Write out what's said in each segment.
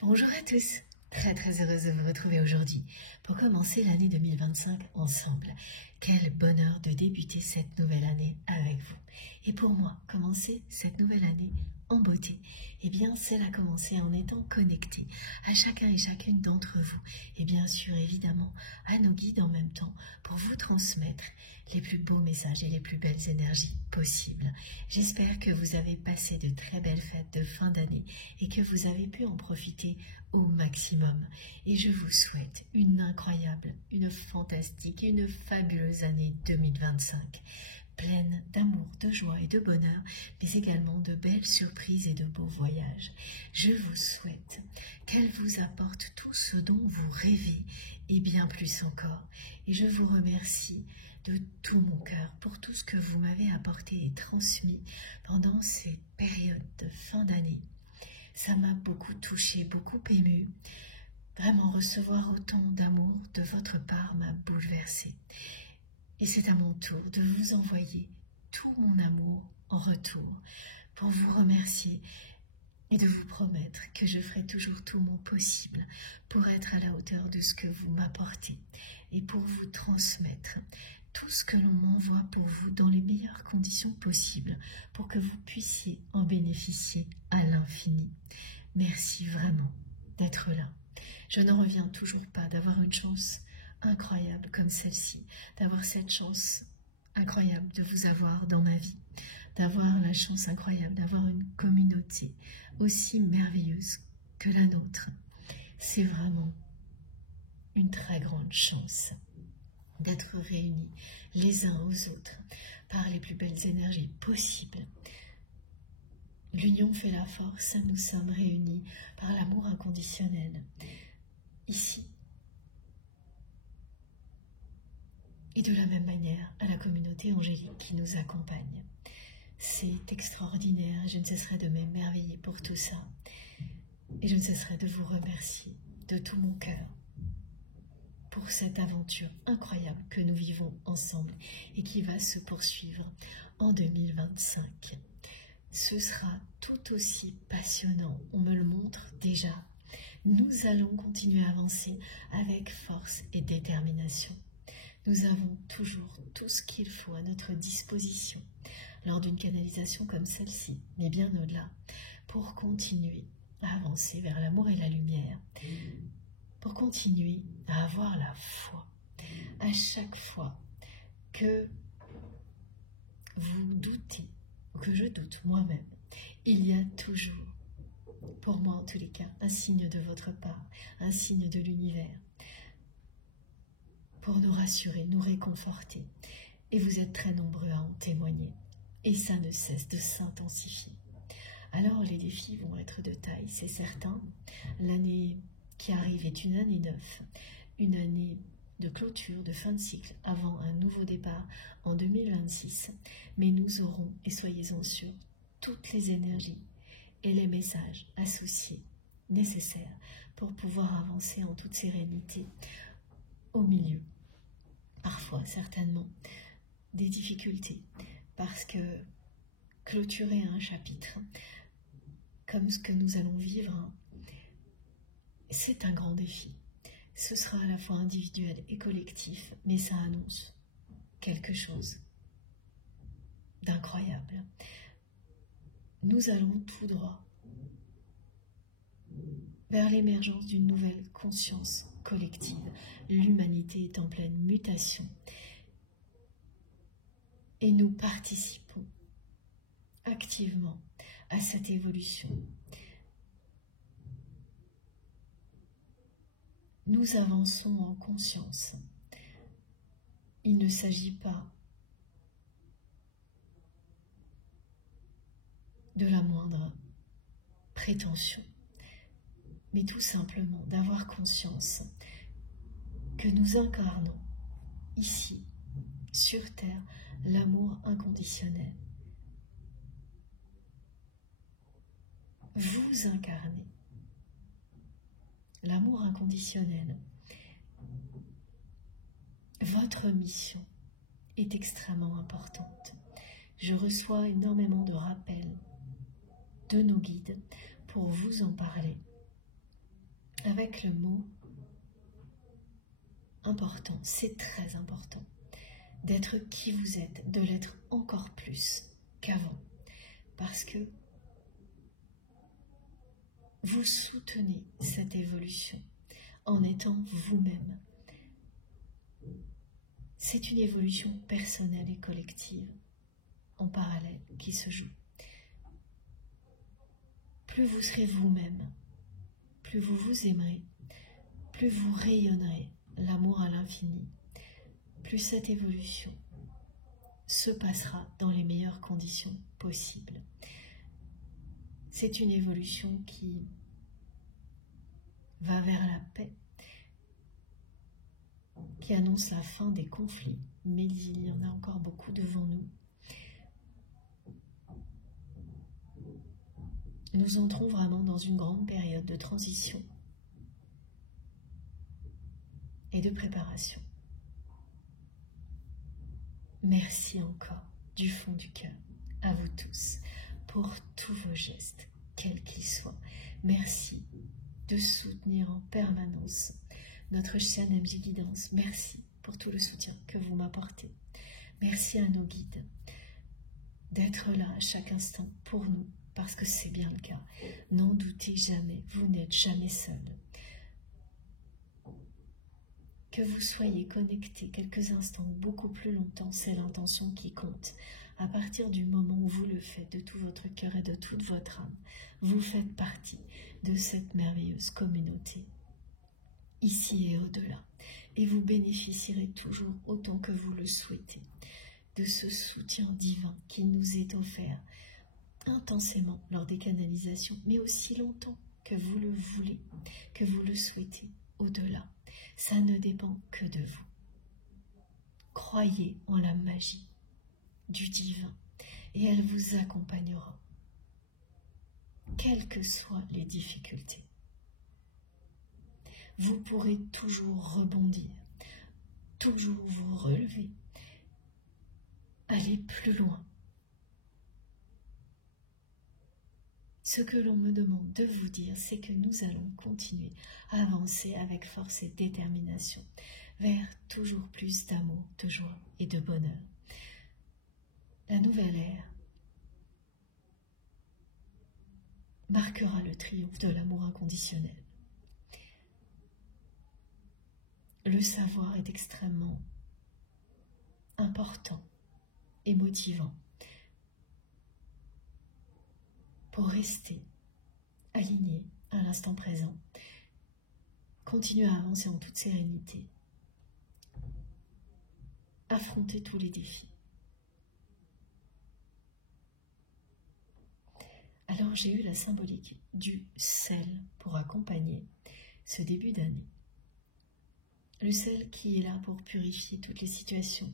Bonjour à tous, très heureuse de vous retrouver aujourd'hui pour commencer l'année 2025 ensemble. Quel bonheur de débuter cette nouvelle année avec vous. Et pour moi, commencer cette nouvelle année en beauté, eh bien c'est la commencer en étant connecté à chacun et chacune d'entre vous et bien sûr évidemment à nos guides en même temps pour vous transmettre les plus beaux messages et les plus belles énergies possibles. J'espère que vous avez passé de très belles fêtes de fin d'année et que vous avez pu en profiter au maximum. Et je vous souhaite une incroyable, une fantastique, une fabuleuse année 2025, pleine d'amour, de joie et de bonheur, mais également de belles surprises et de beaux voyages. Je vous souhaite qu'elle vous apporte tout ce dont vous rêvez et bien plus encore. Et je vous remercie de tout mon cœur pour tout ce que vous m'avez apporté et transmis pendant cette période de fin d'année. Ça m'a beaucoup touchée, beaucoup émue. Vraiment, recevoir autant d'amour de votre part m'a bouleversée. Et c'est à mon tour de vous envoyer tout mon amour en retour pour vous remercier et de vous promettre que je ferai toujours tout mon possible pour être à la hauteur de ce que vous m'apportez et pour vous transmettre tout ce que l'on m'envoie pour vous dans les meilleures conditions possibles pour que vous puissiez en bénéficier à l'infini. Merci vraiment d'être là. Je n'en reviens toujours pas d'avoir une chance incroyable comme celle-ci, d'avoir cette chance incroyable de vous avoir dans ma vie, d'avoir la chance incroyable d'avoir une communauté aussi merveilleuse que la nôtre. C'est vraiment une très grande chance d'être réunis les uns aux autres par les plus belles énergies possibles. L'union fait la force, nous sommes réunis par l'amour inconditionnel, ici. Et de la même manière à la communauté angélique qui nous accompagne. C'est extraordinaire, je ne cesserai de m'émerveiller pour tout ça. Et je ne cesserai de vous remercier de tout mon cœur pour cette aventure incroyable que nous vivons ensemble et qui va se poursuivre en 2025. Ce sera tout aussi passionnant, on me le montre déjà. Nous allons continuer à avancer avec force et détermination. Nous avons toujours tout ce qu'il faut à notre disposition lors d'une canalisation comme celle-ci, mais bien au-delà, pour continuer à avancer vers l'amour et la lumière, pour continuer à avoir la foi. À chaque fois que vous doutez, ou que je doute moi-même, il y a toujours, pour moi en tous les cas, un signe de votre part, un signe de l'univers, pour nous rassurer, nous réconforter. Et vous êtes très nombreux à en témoigner. Et ça ne cesse de s'intensifier. Alors les défis vont être de taille, c'est certain. L'année qui arrive est une année neuve, une année de clôture, de fin de cycle, avant un nouveau départ en 2026. Mais nous aurons, et soyez-en sûrs, toutes les énergies et les messages associés, nécessaires, pour pouvoir avancer en toute sérénité au milieu. Parfois, certainement, des difficultés, parce que clôturer un chapitre, comme ce que nous allons vivre, c'est un grand défi. Ce sera à la fois individuel et collectif, mais ça annonce quelque chose d'incroyable. Nous allons tout droit vers l'émergence d'une nouvelle conscience collective. L'humanité est en pleine mutation et nous participons activement à cette évolution. Nous avançons en conscience. Il ne s'agit pas de la moindre prétention, mais tout simplement d'avoir conscience que nous incarnons ici, sur Terre, l'amour inconditionnel. Vous incarnez l'amour inconditionnel. Votre mission est extrêmement importante. Je reçois énormément de rappels de nos guides pour vous en parler. avec le mot important, c'est très important d'être qui vous êtes, de l'être encore plus qu'avant, parce que vous soutenez cette évolution en étant vous-même. C'est une évolution personnelle et collective en parallèle qui se joue. Plus vous serez vous-même, plus vous vous aimerez, plus vous rayonnerez l'amour à l'infini, plus cette évolution se passera dans les meilleures conditions possibles. C'est une évolution qui va vers la paix, qui annonce la fin des conflits, mais il y en a encore beaucoup devant nous. Nous entrons vraiment dans une grande période de transition et de préparation. Merci encore du fond du cœur à vous tous pour tous vos gestes, quels qu'ils soient. Merci de soutenir en permanence notre chaîne MJ Guidance. Merci pour tout le soutien que vous m'apportez. Merci à nos guides d'être là à chaque instant pour nous, parce que c'est bien le cas. N'en doutez jamais, vous n'êtes jamais seul. Que vous soyez connecté quelques instants ou beaucoup plus longtemps, c'est l'intention qui compte. À partir du moment où vous le faites de tout votre cœur et de toute votre âme, vous faites partie de cette merveilleuse communauté, ici et au-delà. Et vous bénéficierez toujours autant que vous le souhaitez de ce soutien divin qui nous est offert intensément lors des canalisations, mais aussi longtemps que vous le voulez, que vous le souhaitez au-delà. Ça ne dépend que de vous. Croyez en la magie du divin et elle vous accompagnera, quelles que soient les difficultés. Vous pourrez toujours rebondir, toujours vous relever, aller plus loin. Ce que l'on me demande de vous dire, c'est que nous allons continuer à avancer avec force et détermination vers toujours plus d'amour, de joie et de bonheur. La nouvelle ère marquera le triomphe de l'amour inconditionnel. Le savoir est extrêmement important et motivant pour rester aligné à l'instant présent, continuer à avancer en toute sérénité, affronter tous les défis. Alors j'ai eu la symbolique du sel pour accompagner ce début d'année. Le sel qui est là pour purifier toutes les situations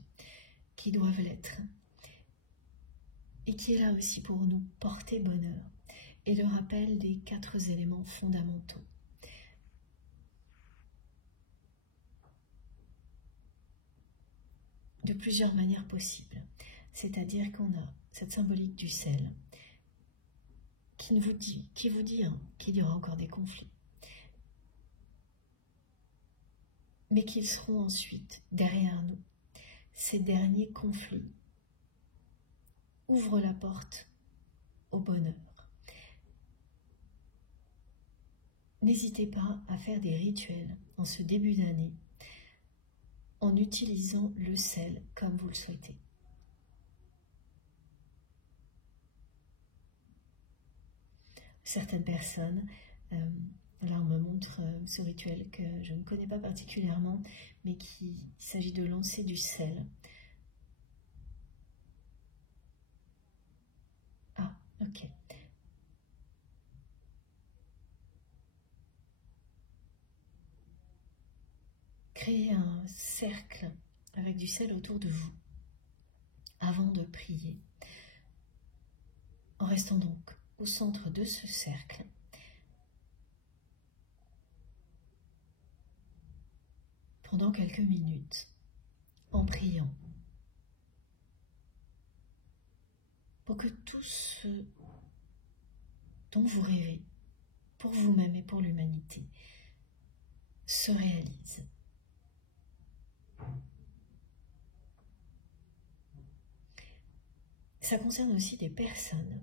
qui doivent l'être et qui est là aussi pour nous porter bonheur et le rappel des 4 éléments fondamentaux. De plusieurs manières possibles, c'est-à-dire qu'on a cette symbolique du sel qui vous dit qu'il y aura encore des conflits, mais qu'ils seront ensuite derrière nous. Ces derniers conflits ouvrent la porte au bonheur. N'hésitez pas à faire des rituels en ce début d'année en utilisant le sel comme vous le souhaitez. Certaines personnes, là on me montre ce rituel que je ne connais pas particulièrement, mais qu'il s'agit de lancer du sel. Ah, ok. Créez un cercle avec du sel autour de vous avant de prier, en restant donc au centre de ce cercle. Pendant quelques minutes, en priant, pour que tout ce dont vous rêvez, pour vous-même et pour l'humanité, se réalise. Ça concerne aussi des personnes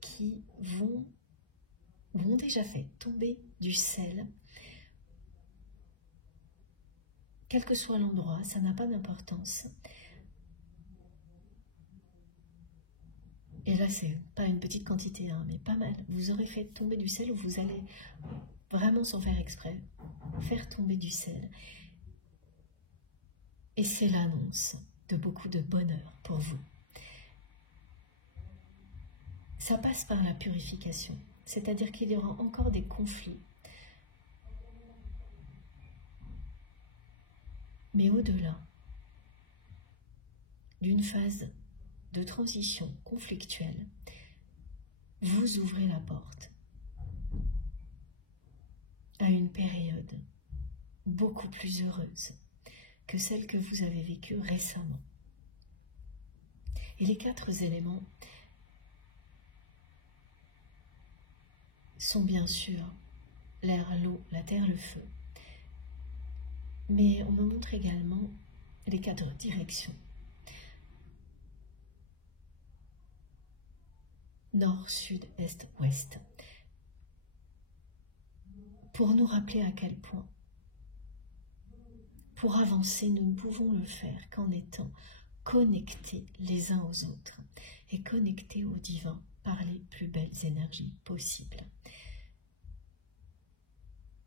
qui vont déjà fait tomber du sel. Quel que soit l'endroit, ça n'a pas d'importance. Et là, c'est pas une petite quantité, hein, mais pas mal. Vous aurez fait tomber du sel ou vous allez vraiment, sans faire exprès, faire tomber du sel. Et c'est l'annonce de beaucoup de bonheur pour vous. Ça passe par la purification, c'est-à-dire qu'il y aura encore des conflits. Mais au-delà d'une phase de transition conflictuelle, vous ouvrez la porte à une période beaucoup plus heureuse que celle que vous avez vécue récemment. Et les 4 éléments sont bien sûr l'air, l'eau, la terre, le feu. Mais on me montre également les 4 directions. Nord, sud, est, ouest. Pour nous rappeler à quel point, pour avancer, nous ne pouvons le faire qu'en étant connectés les uns aux autres et connectés au divin par les plus belles énergies possibles.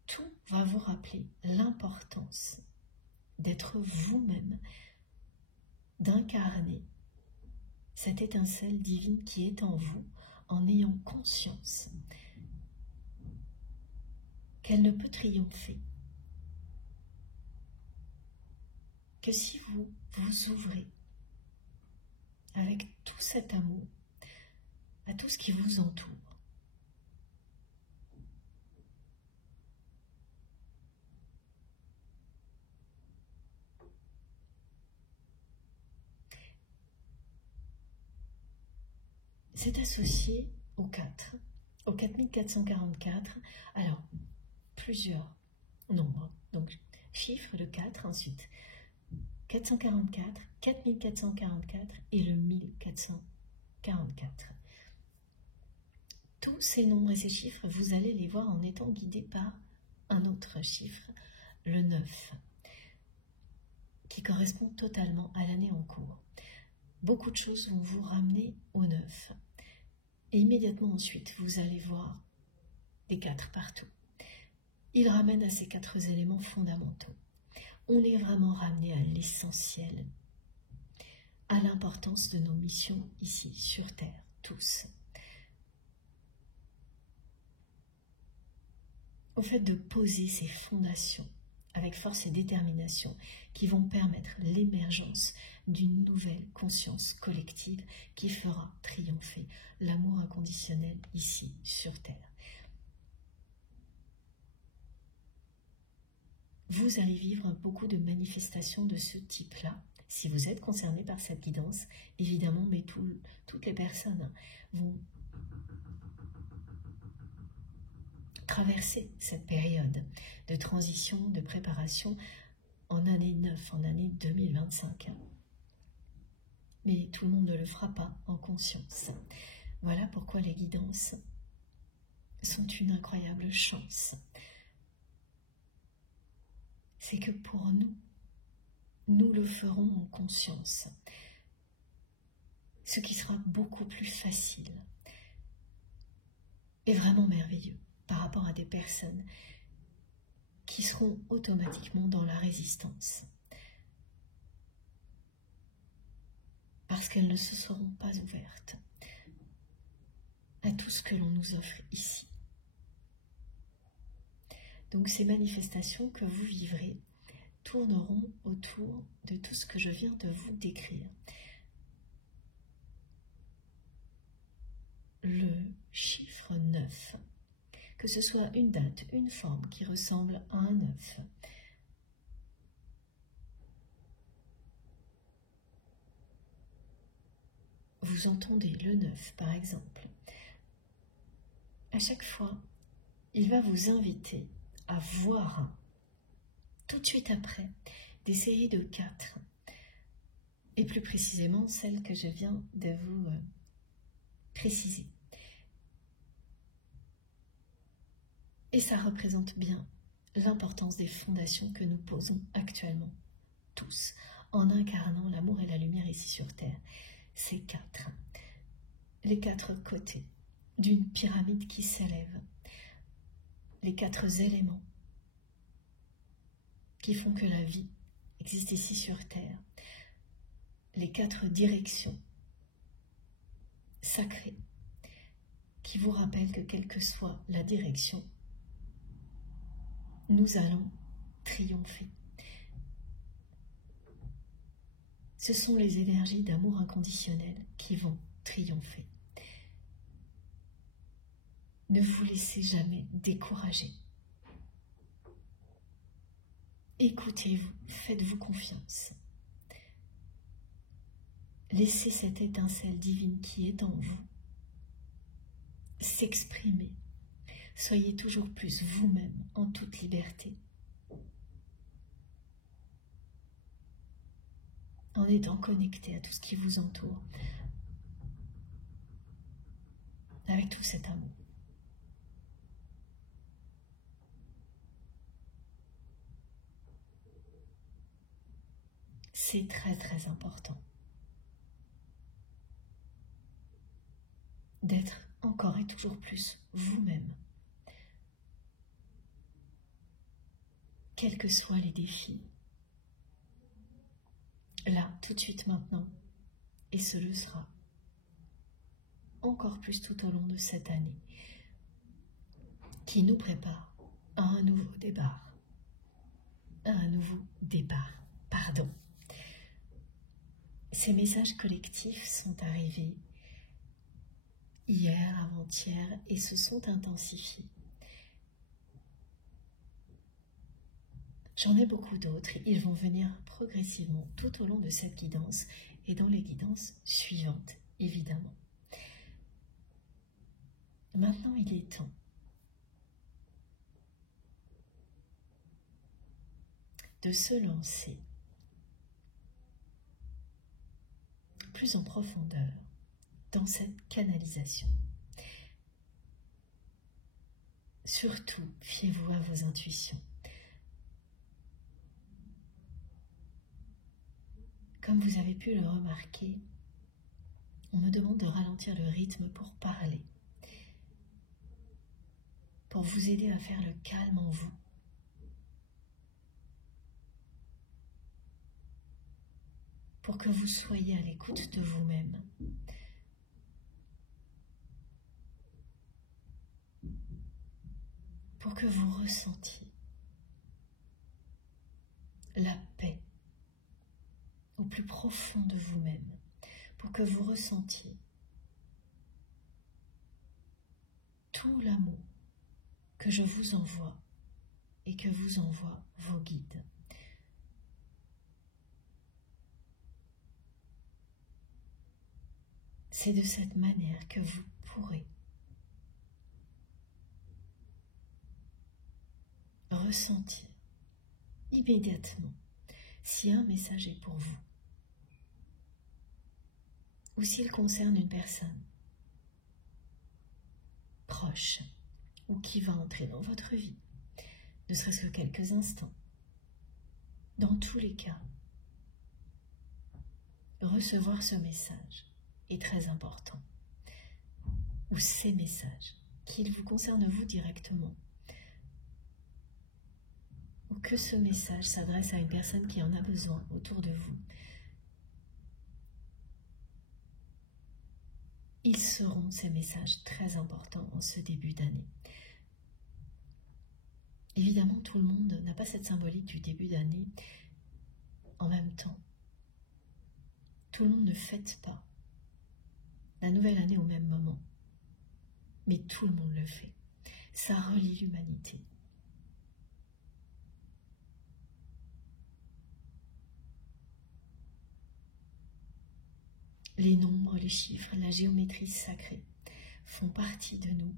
Tout va vous rappeler l'importance d'être vous-même, d'incarner cette étincelle divine qui est en vous, en ayant conscience qu'elle ne peut triompher que si vous vous ouvrez avec tout cet amour à tout ce qui vous entoure. C'est associé au 4, au 4444, alors plusieurs nombres, donc chiffre le 4, ensuite 444, 4444 et le 1444. Tous ces nombres et ces chiffres, vous allez les voir en étant guidés par un autre chiffre, le 9, qui correspond totalement à l'année en cours. Beaucoup de choses vont vous ramener au 9. Et immédiatement ensuite, vous allez voir des 4 partout. Il ramène à ces 4 éléments fondamentaux. On est vraiment ramené à l'essentiel, à l'importance de nos missions ici, sur Terre, tous. Au fait de poser ces fondations avec force et détermination qui vont permettre l'émergence d'une nouvelle conscience collective qui fera triompher l'amour inconditionnel ici, sur Terre. Vous allez vivre beaucoup de manifestations de ce type-là. Si vous êtes concerné par cette guidance, évidemment, mais toutes les personnes vont traverser cette période de transition, de préparation en année 9, en année 2025. Mais tout le monde ne le fera pas en conscience. Voilà pourquoi les guidances sont une incroyable chance. C'est que pour nous, nous le ferons en conscience. Ce qui sera beaucoup plus facile et vraiment merveilleux par rapport à des personnes qui seront automatiquement dans la résistance. Parce qu'elles ne se seront pas ouvertes à tout ce que l'on nous offre ici. Donc ces manifestations que vous vivrez tourneront autour de tout ce que je viens de vous décrire. Le chiffre 9, que ce soit une date, une forme qui ressemble à un 9, vous entendez le 9 par exemple, à chaque fois, il va vous inviter à voir tout de suite après, des séries de 4, et plus précisément celle que je viens de vous préciser. Et ça représente bien l'importance des fondations que nous posons actuellement, tous, en incarnant l'amour et la lumière ici sur Terre. Ces 4, les 4 côtés d'une pyramide qui s'élève, les 4 éléments qui font que la vie existe ici sur Terre, les 4 directions sacrées qui vous rappellent que quelle que soit la direction, nous allons triompher. Ce sont les énergies d'amour inconditionnel qui vont triompher. Ne vous laissez jamais décourager. Écoutez-vous, faites-vous confiance. Laissez cette étincelle divine qui est en vous s'exprimer. Soyez toujours plus vous-même en toute liberté. En étant connecté à tout ce qui vous entoure. Avec tout cet amour. C'est très très important d'être encore et toujours plus vous-même. Quels que soient les défis, là, tout de suite maintenant, et ce le sera encore plus tout au long de cette année, qui nous prépare à un nouveau départ. Ces messages collectifs sont arrivés hier, avant-hier, et se sont intensifiés. J'en ai beaucoup d'autres, ils vont venir progressivement tout au long de cette guidance et dans les guidances suivantes, évidemment. Maintenant, il est temps de se lancer plus en profondeur dans cette canalisation. Surtout, fiez-vous à vos intuitions. Comme vous avez pu le remarquer, on me demande de ralentir le rythme pour parler, pour vous aider à faire le calme en vous. Pour que vous soyez à l'écoute de vous-même. Pour que vous ressentiez la paix au plus profond de vous-même. Pour que vous ressentiez tout l'amour que je vous envoie et que vous envoient vos guides. C'est de cette manière que vous pourrez ressentir immédiatement si un message est pour vous ou s'il concerne une personne proche ou qui va entrer dans votre vie, ne serait-ce que quelques instants. Dans tous les cas, recevoir ce message est très important, ou ces messages, qu'ils vous concernent vous directement, ou que ce message s'adresse à une personne qui en a besoin autour de vous. Ils seront ces messages très importants en ce début d'année. Évidemment, tout le monde n'a pas cette symbolique du début d'année en même temps. Tout le monde ne fête pas la nouvelle année au même moment. Mais tout le monde le fait. Ça relie l'humanité. Les nombres, les chiffres, la géométrie sacrée font partie de nous,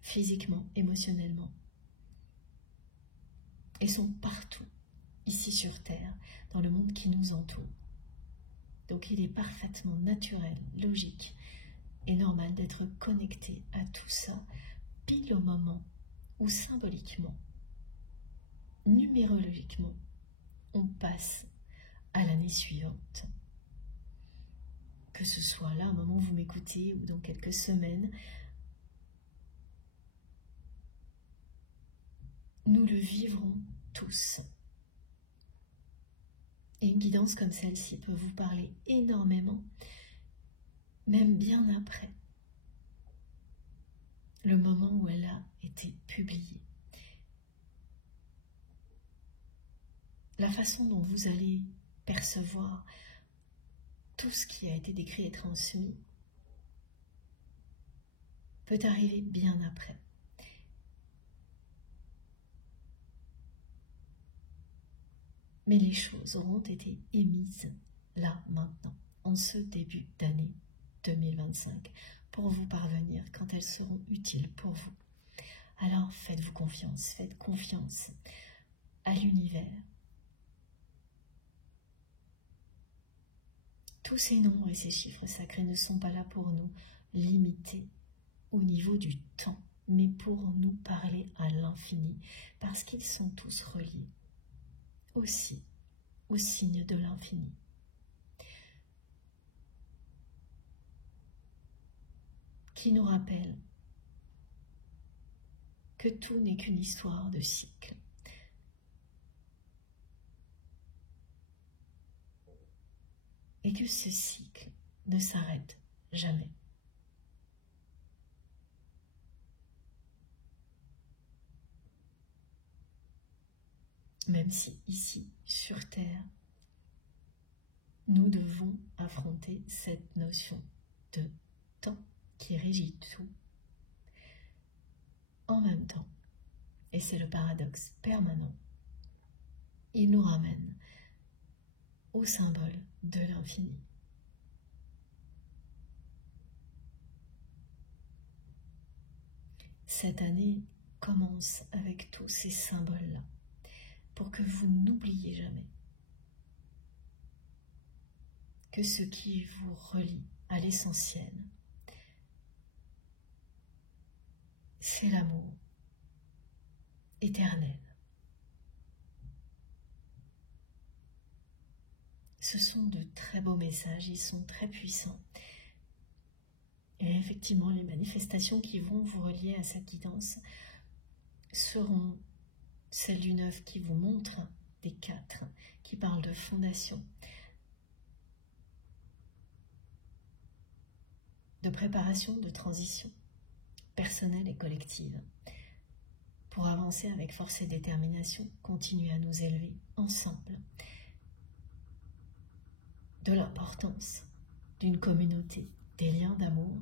physiquement, émotionnellement. et sont partout, ici sur Terre, dans le monde qui nous entoure. Donc il est parfaitement naturel, logique et normal d'être connecté à tout ça, pile au moment où symboliquement, numérologiquement, on passe à l'année suivante. Que ce soit là, au moment où vous m'écoutez, ou dans quelques semaines, nous le vivrons tous. Et une guidance comme celle-ci peut vous parler énormément, même bien après le moment où elle a été publiée. La façon dont vous allez percevoir tout ce qui a été décrit et transmis peut arriver bien après. Mais les choses auront été émises là, maintenant, en ce début d'année 2025, pour vous parvenir quand elles seront utiles pour vous. Alors faites-vous confiance, faites confiance à l'univers. Tous ces nombres et ces chiffres sacrés ne sont pas là pour nous limiter au niveau du temps, mais pour nous parler à l'infini, parce qu'ils sont tous reliés aussi au signe de l'infini. Qui nous rappelle que tout n'est qu'une histoire de cycle. Et que ce cycle ne s'arrête jamais. Même si ici, sur Terre, nous devons affronter cette notion de temps qui régit tout. En même temps, et c'est le paradoxe permanent, il nous ramène au symbole de l'infini. Cette année commence avec tous ces symboles-là, pour que vous n'oubliez jamais que ce qui vous relie à l'essentiel, c'est l'amour éternel. Ce sont de très beaux messages, ils sont très puissants. Et effectivement, les manifestations qui vont vous relier à cette guidance seront celles du 9 qui vous montre des 4, qui parlent de fondation, de préparation, de transition personnelle et collective, pour avancer avec force et détermination, continuer à nous élever ensemble, de l'importance d'une communauté, des liens d'amour,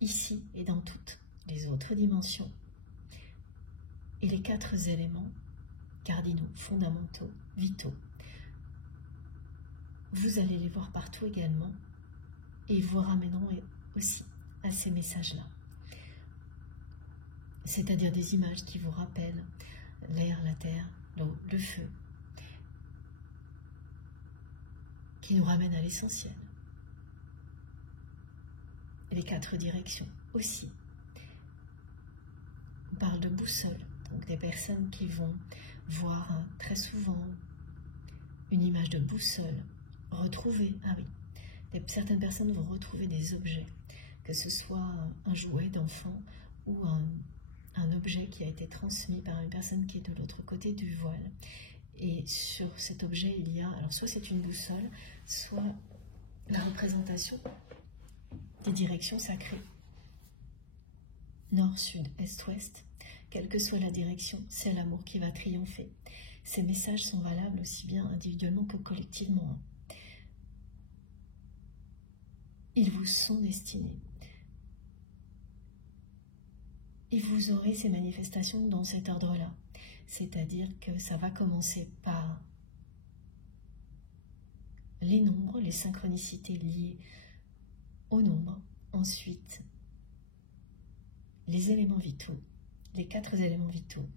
ici et dans toutes les autres dimensions, et les 4 éléments cardinaux, fondamentaux, vitaux. Vous allez les voir partout également, et vous ramèneront aussi à ces messages-là. C'est-à-dire des images qui vous rappellent l'air, la terre, l'eau, le feu, qui nous ramènent à l'essentiel. Et les 4 directions aussi. On parle de boussole, donc des personnes qui vont voir très souvent une image de boussole, retrouver, certaines personnes vont retrouver des objets, que ce soit un jouet d'enfant ou un objet qui a été transmis par une personne qui est de l'autre côté du voile. Et sur cet objet, il y a, alors soit c'est une boussole, soit la représentation des directions sacrées. Nord, sud, est, ouest, quelle que soit la direction, c'est l'amour qui va triompher. Ces messages sont valables aussi bien individuellement que collectivement. Ils vous sont destinés. Et vous aurez ces manifestations dans cet ordre-là. C'est-à-dire que ça va commencer par les nombres, les synchronicités liées au nombre. Ensuite, les éléments vitaux les 4 éléments vitaux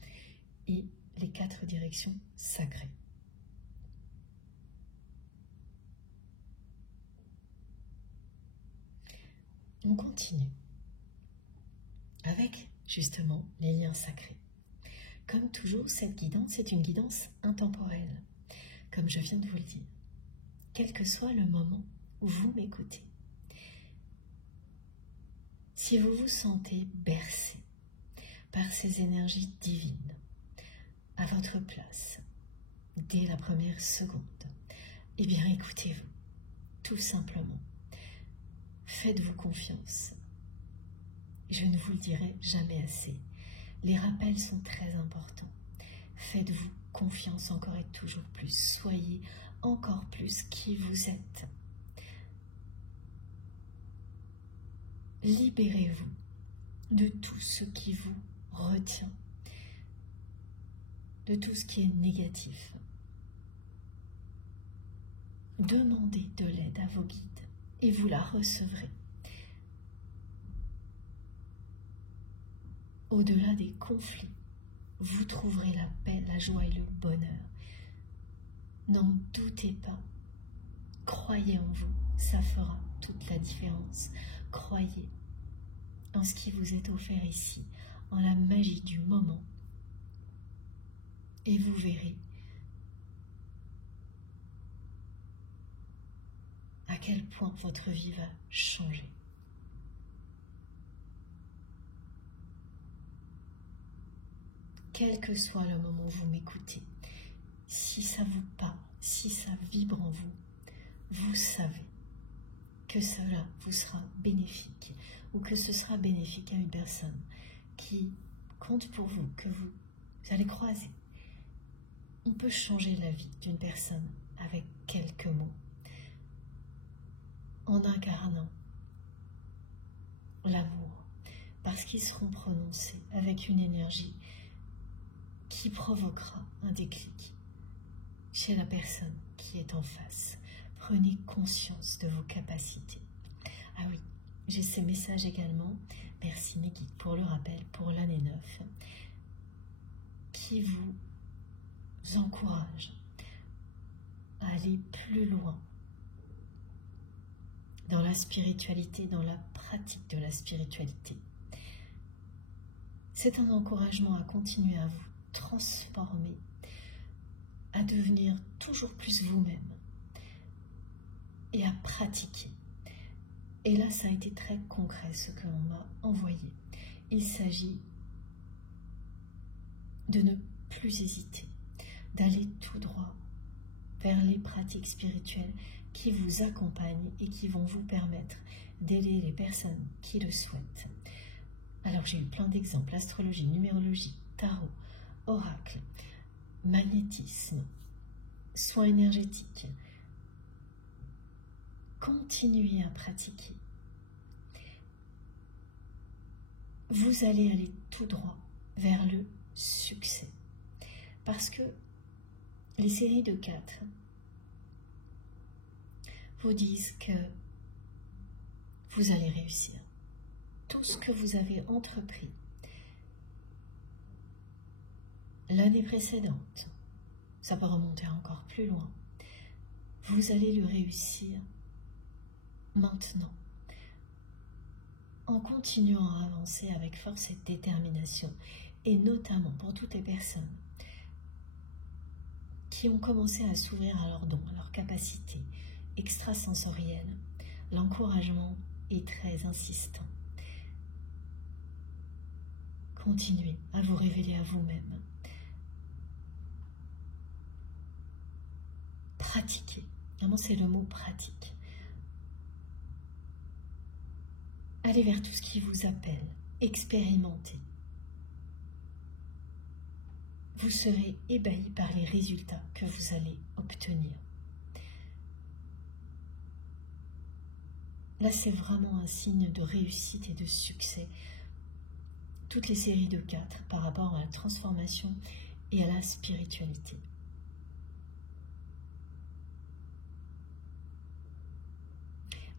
et les 4 directions sacrées. On continue avec justement les liens sacrés. Comme toujours, cette guidance est une guidance intemporelle, comme je viens de vous le dire, quel que soit le moment où vous m'écoutez. Si vous vous sentez bercé par ces énergies divines, à votre place, dès la première seconde, eh bien écoutez-vous, tout simplement. Faites-vous confiance. Je ne vous le dirai jamais assez. Les rappels sont très importants. Faites-vous confiance encore et toujours plus. Soyez encore plus qui vous êtes. Libérez-vous de tout ce qui vous retient, de tout ce qui est négatif. Demandez de l'aide à vos guides et vous la recevrez. Au-delà des conflits, vous trouverez la paix, la joie et le bonheur. N'en doutez pas. Croyez en vous, ça fera toute la différence. Croyez en ce qui vous est offert ici, en la magie du moment. Et vous verrez à quel point votre vie va changer. Quel que soit le moment où vous m'écoutez, si ça vous parle, si ça vibre en vous, vous savez que cela vous sera bénéfique ou que ce sera bénéfique à une personne qui compte pour vous, que vous allez croiser. On peut changer la vie d'une personne avec quelques mots, en incarnant l'amour, parce qu'ils seront prononcés avec une énergie qui provoquera un déclic chez la personne qui est en face. Prenez conscience de vos capacités. Ah oui, j'ai ces messages également, merci mes guides pour le rappel, pour l'année 9, qui vous encouragent à aller plus loin dans la spiritualité, dans la pratique de la spiritualité. C'est un encouragement à continuer à vous transformer, à devenir toujours plus vous-même et à pratiquer. Et là, ça a été très concret ce que l'on m'a envoyé. Il s'agit de ne plus hésiter, d'aller tout droit vers les pratiques spirituelles qui vous accompagnent et qui vont vous permettre d'aider les personnes qui le souhaitent. Alors j'ai eu plein d'exemples, astrologie, numérologie, tarot, oracle, magnétisme, soins énergétiques. Continuez à pratiquer. Vous allez aller tout droit vers le succès. Parce que les séries de 4 vous disent que vous allez réussir. Tout ce que vous avez entrepris l'année précédente, ça peut remonter encore plus loin, vous allez le réussir maintenant, en continuant à avancer avec force et détermination, et notamment pour toutes les personnes qui ont commencé à s'ouvrir à leurs dons, à leurs capacités extrasensorielles. L'encouragement est très insistant. Continuez à vous révéler à vous-même. Pratiquez. Vraiment, c'est le mot pratique. Allez vers tout ce qui vous appelle. Expérimentez. Vous serez ébahi par les résultats que vous allez obtenir. Là, c'est vraiment un signe de réussite et de succès. Toutes les séries de 4 par rapport à la transformation et à la spiritualité.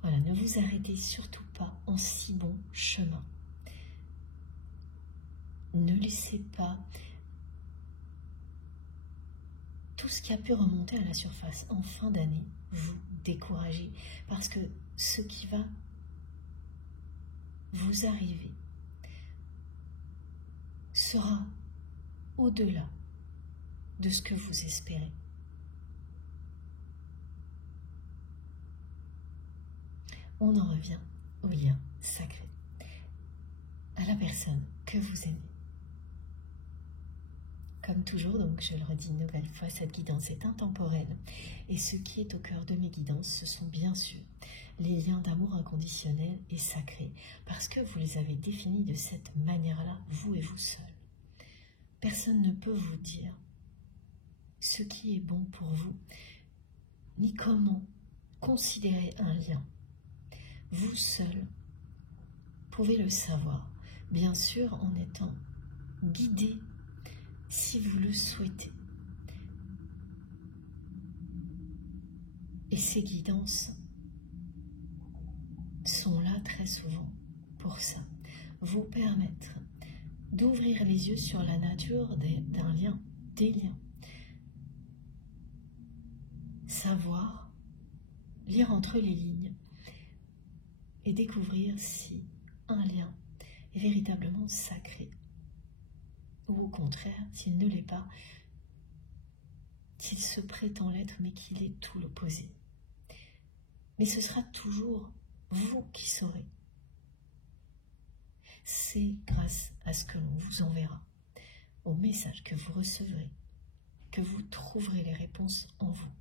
Voilà, ne vous arrêtez surtout pas en si bon chemin. Ne laissez pas tout ce qui a pu remonter à la surface en fin d'année vous décourager, parce que ce qui va vous arriver sera au-delà de ce que vous espérez. On en revient au lien sacré, à la personne que vous aimez. Comme toujours, donc je le redis une nouvelle fois, cette guidance est intemporelle. Et ce qui est au cœur de mes guidances, ce sont bien sûr les liens d'amour inconditionnel et sacré, parce que vous les avez définis de cette manière-là, vous et vous seul. Personne ne peut vous dire ce qui est bon pour vous, ni comment considérer un lien. Vous seul pouvez le savoir, bien sûr en étant guidé si vous le souhaitez. Et ces guidances sont là très souvent pour ça, vous permettre d'ouvrir les yeux sur la nature d'un lien, des liens. Savoir, lire entre les lignes et découvrir si un lien est véritablement sacré ou au contraire, s'il ne l'est pas, s'il se prétend l'être mais qu'il est tout l'opposé. Mais ce sera toujours vous qui saurez. C'est grâce à ce que l'on vous enverra, au message que vous recevrez, que vous trouverez les réponses en vous.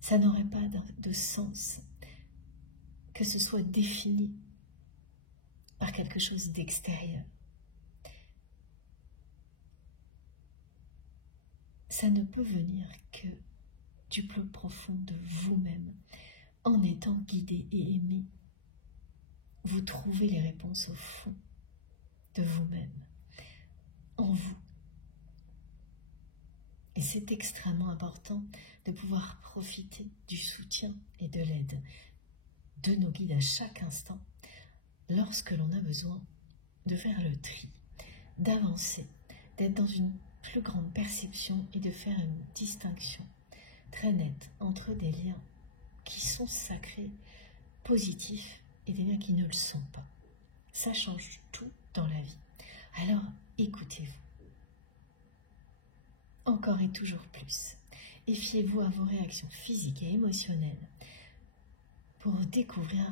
Ça n'aurait pas de sens que ce soit défini par quelque chose d'extérieur. Ça ne peut venir que du plus profond de vous-même, en étant guidé et aimé. Vous trouvez les réponses au fond de vous-même, en vous. Et c'est extrêmement important de pouvoir profiter du soutien et de l'aide de nos guides à chaque instant, lorsque l'on a besoin de faire le tri, d'avancer, d'être dans une plus grande perception et de faire une distinction très nette entre des liens qui sont sacrés, positifs, et des liens qui ne le sont pas. Ça change tout dans la vie. Alors, écoutez-vous. Encore et toujours plus. Et fiez-vous à vos réactions physiques et émotionnelles pour découvrir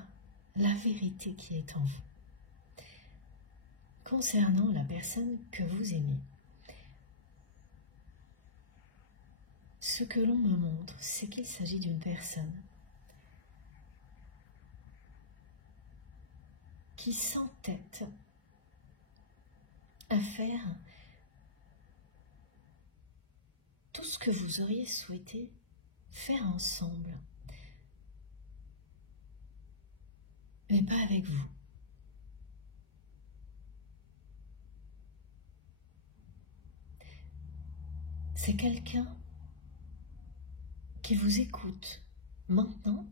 la vérité qui est en vous. Concernant la personne que vous aimez, ce que l'on me montre, c'est qu'il s'agit d'une personne qui s'entête à faire tout ce que vous auriez souhaité faire ensemble, mais pas avec vous. C'est quelqu'un qui vous écoute maintenant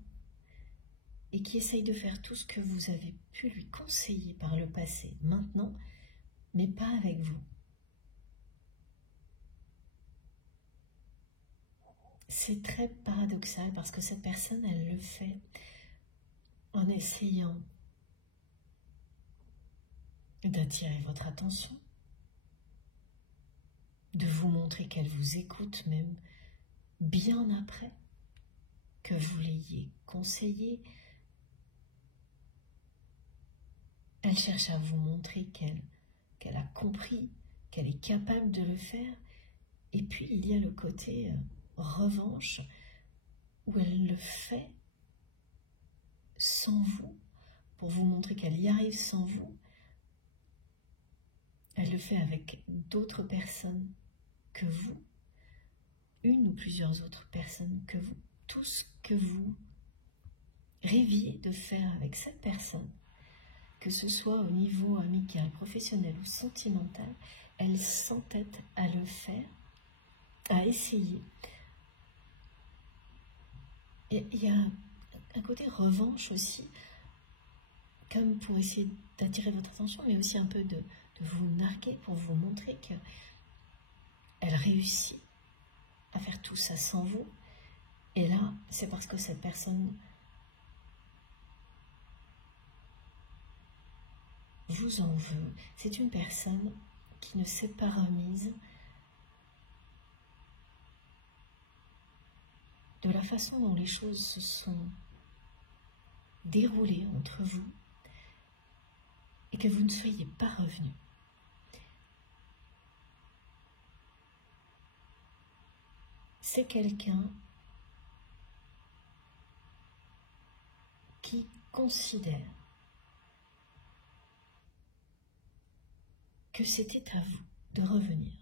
et qui essaye de faire tout ce que vous avez pu lui conseiller par le passé, maintenant, mais pas avec vous. C'est très paradoxal parce que cette personne, elle le fait en essayant d'attirer votre attention, de vous montrer qu'elle vous écoute même bien après que vous l'ayez conseillé. Elle cherche à vous montrer qu'elle a compris, qu'elle est capable de le faire. Et puis il y a le côté revanche où elle le fait sans vous, pour vous montrer qu'elle y arrive sans vous. Elle le fait avec d'autres personnes que vous, une ou plusieurs autres personnes que vous. Tout ce que vous rêviez de faire avec cette personne, que ce soit au niveau amical, professionnel ou sentimental, elle s'entête à le faire, à essayer. Et il y a un côté revanche aussi, comme pour essayer d'attirer votre attention, mais aussi un peu de vous narguer pour vous montrer qu'elle réussit à faire tout ça sans vous. Et là, c'est parce que cette personne vous en veut. C'est une personne qui ne s'est pas remise de la façon dont les choses se sont déroulées entre vous et que vous ne soyez pas revenu. C'est quelqu'un qui considère que c'était à vous de revenir.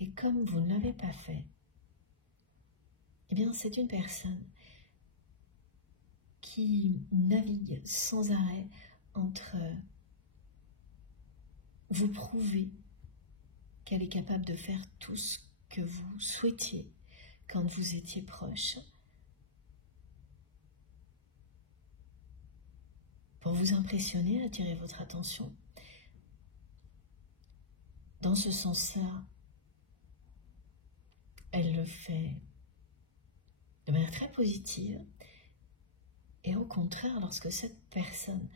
Et comme vous ne l'avez pas fait, eh bien c'est une personne qui navigue sans arrêt entre vous prouver qu'elle est capable de faire tout ce que vous souhaitiez quand vous étiez proche, pour vous impressionner, attirer votre attention. Dans ce sens-là, elle le fait de manière très positive. Et au contraire, lorsque cette personne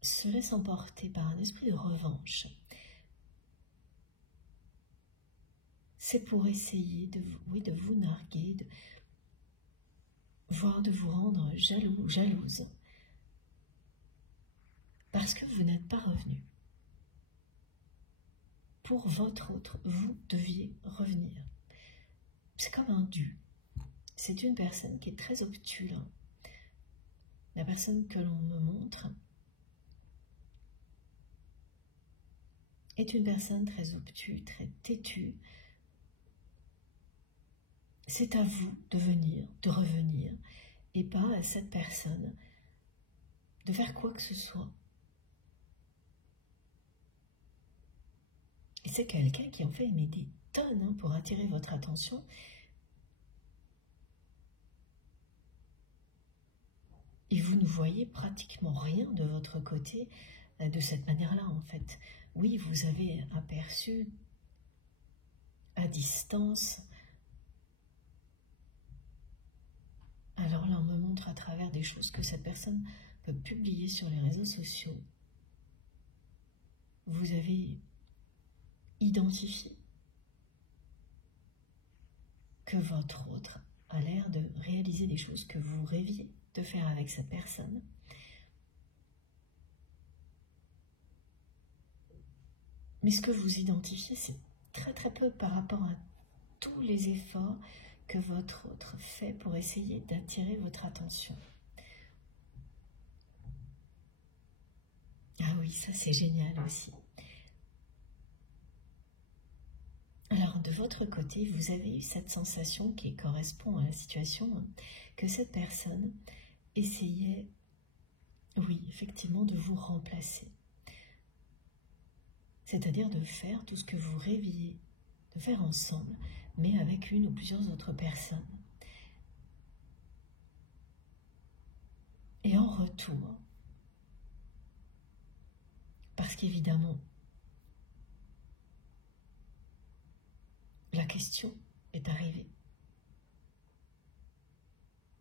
se laisse emporter par un esprit de revanche, c'est pour essayer de vous narguer, voire de vous rendre jaloux ou jalouse, parce que vous n'êtes pas revenu. Pour votre autre, vous deviez revenir. C'est comme un dû. C'est une personne qui est très obtuse. La personne que l'on me montre est une personne très obtuse, très têtue. C'est à vous de venir, de revenir, et pas à cette personne de faire quoi que ce soit. Et c'est quelqu'un qui en fait met des tonnes pour attirer votre attention. Et vous ne voyez pratiquement rien de votre côté de cette manière-là, en fait. Oui, vous avez aperçu à distance. Alors là, on me montre à travers des choses que cette personne peut publier sur les réseaux sociaux. Vous avez identifié que votre autre a l'air de réaliser des choses que vous rêviez de faire avec cette personne. Mais ce que vous identifiez, c'est très très peu par rapport à tous les efforts que votre autre fait pour essayer d'attirer votre attention. Ah oui, ça c'est génial aussi. Alors de votre côté, vous avez eu cette sensation qui correspond à la situation, que cette personne essayait, oui, effectivement, de vous remplacer. C'est-à-dire de faire tout ce que vous rêviez de faire ensemble, mais avec une ou plusieurs autres personnes. Et en retour, parce qu'évidemment, la question est arrivée.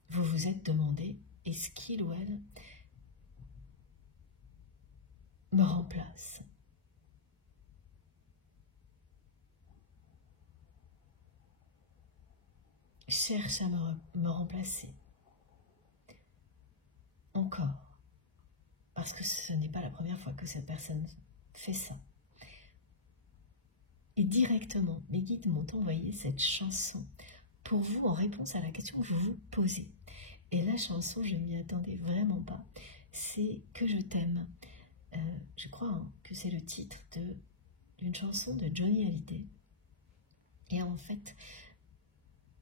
Vous vous êtes demandé, est-ce qu'il ou elle me remplace ? Cherche à me remplacer. Encore. Parce que ce n'est pas la première fois que cette personne fait ça. Et directement, mes guides m'ont envoyé cette chanson pour vous en réponse à la question que vous vous posez. Et la chanson, je ne m'y attendais vraiment pas. C'est « Que je t'aime ». Je crois que c'est le titre d'une chanson de Johnny Hallyday. Et en fait,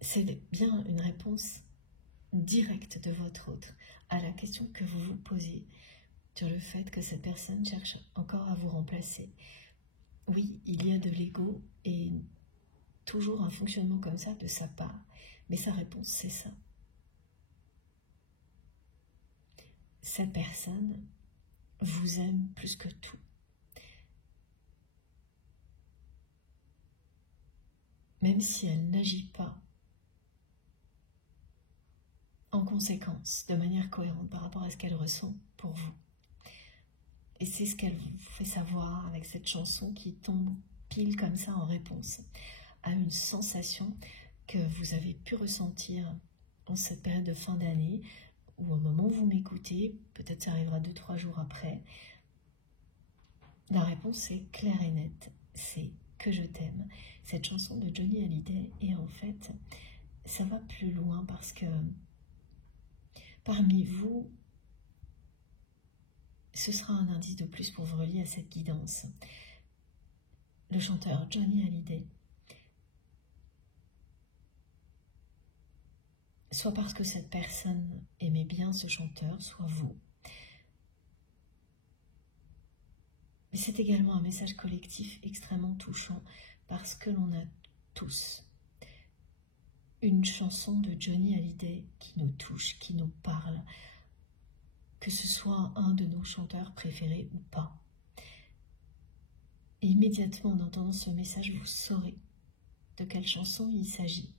c'est bien une réponse directe de votre autre à la question que vous vous posez sur le fait que cette personne cherche encore à vous remplacer. Oui, il y a de l'ego et toujours un fonctionnement comme ça de sa part. Mais sa réponse, c'est ça. Cette personne vous aime plus que tout. Même si elle n'agit pas en conséquence, de manière cohérente par rapport à ce qu'elle ressent pour vous. Et c'est ce qu'elle vous fait savoir avec cette chanson qui tombe pile comme ça en réponse à une sensation que vous avez pu ressentir en cette période de fin d'année, ou au moment où vous m'écoutez, peut-être ça arrivera 2-3 jours après. La réponse est claire et nette, c'est que je t'aime. Cette chanson de Johnny Hallyday, et en fait, ça va plus loin parce que parmi vous, ce sera un indice de plus pour vous relier à cette guidance. Le chanteur Johnny Hallyday, soit parce que cette personne aimait bien ce chanteur, soit vous. Mais c'est également un message collectif extrêmement touchant parce que l'on a tous une chanson de Johnny Hallyday qui nous touche, qui nous parle, que ce soit un de nos chanteurs préférés ou pas. Et immédiatement en entendant ce message, vous saurez de quelle chanson il s'agit.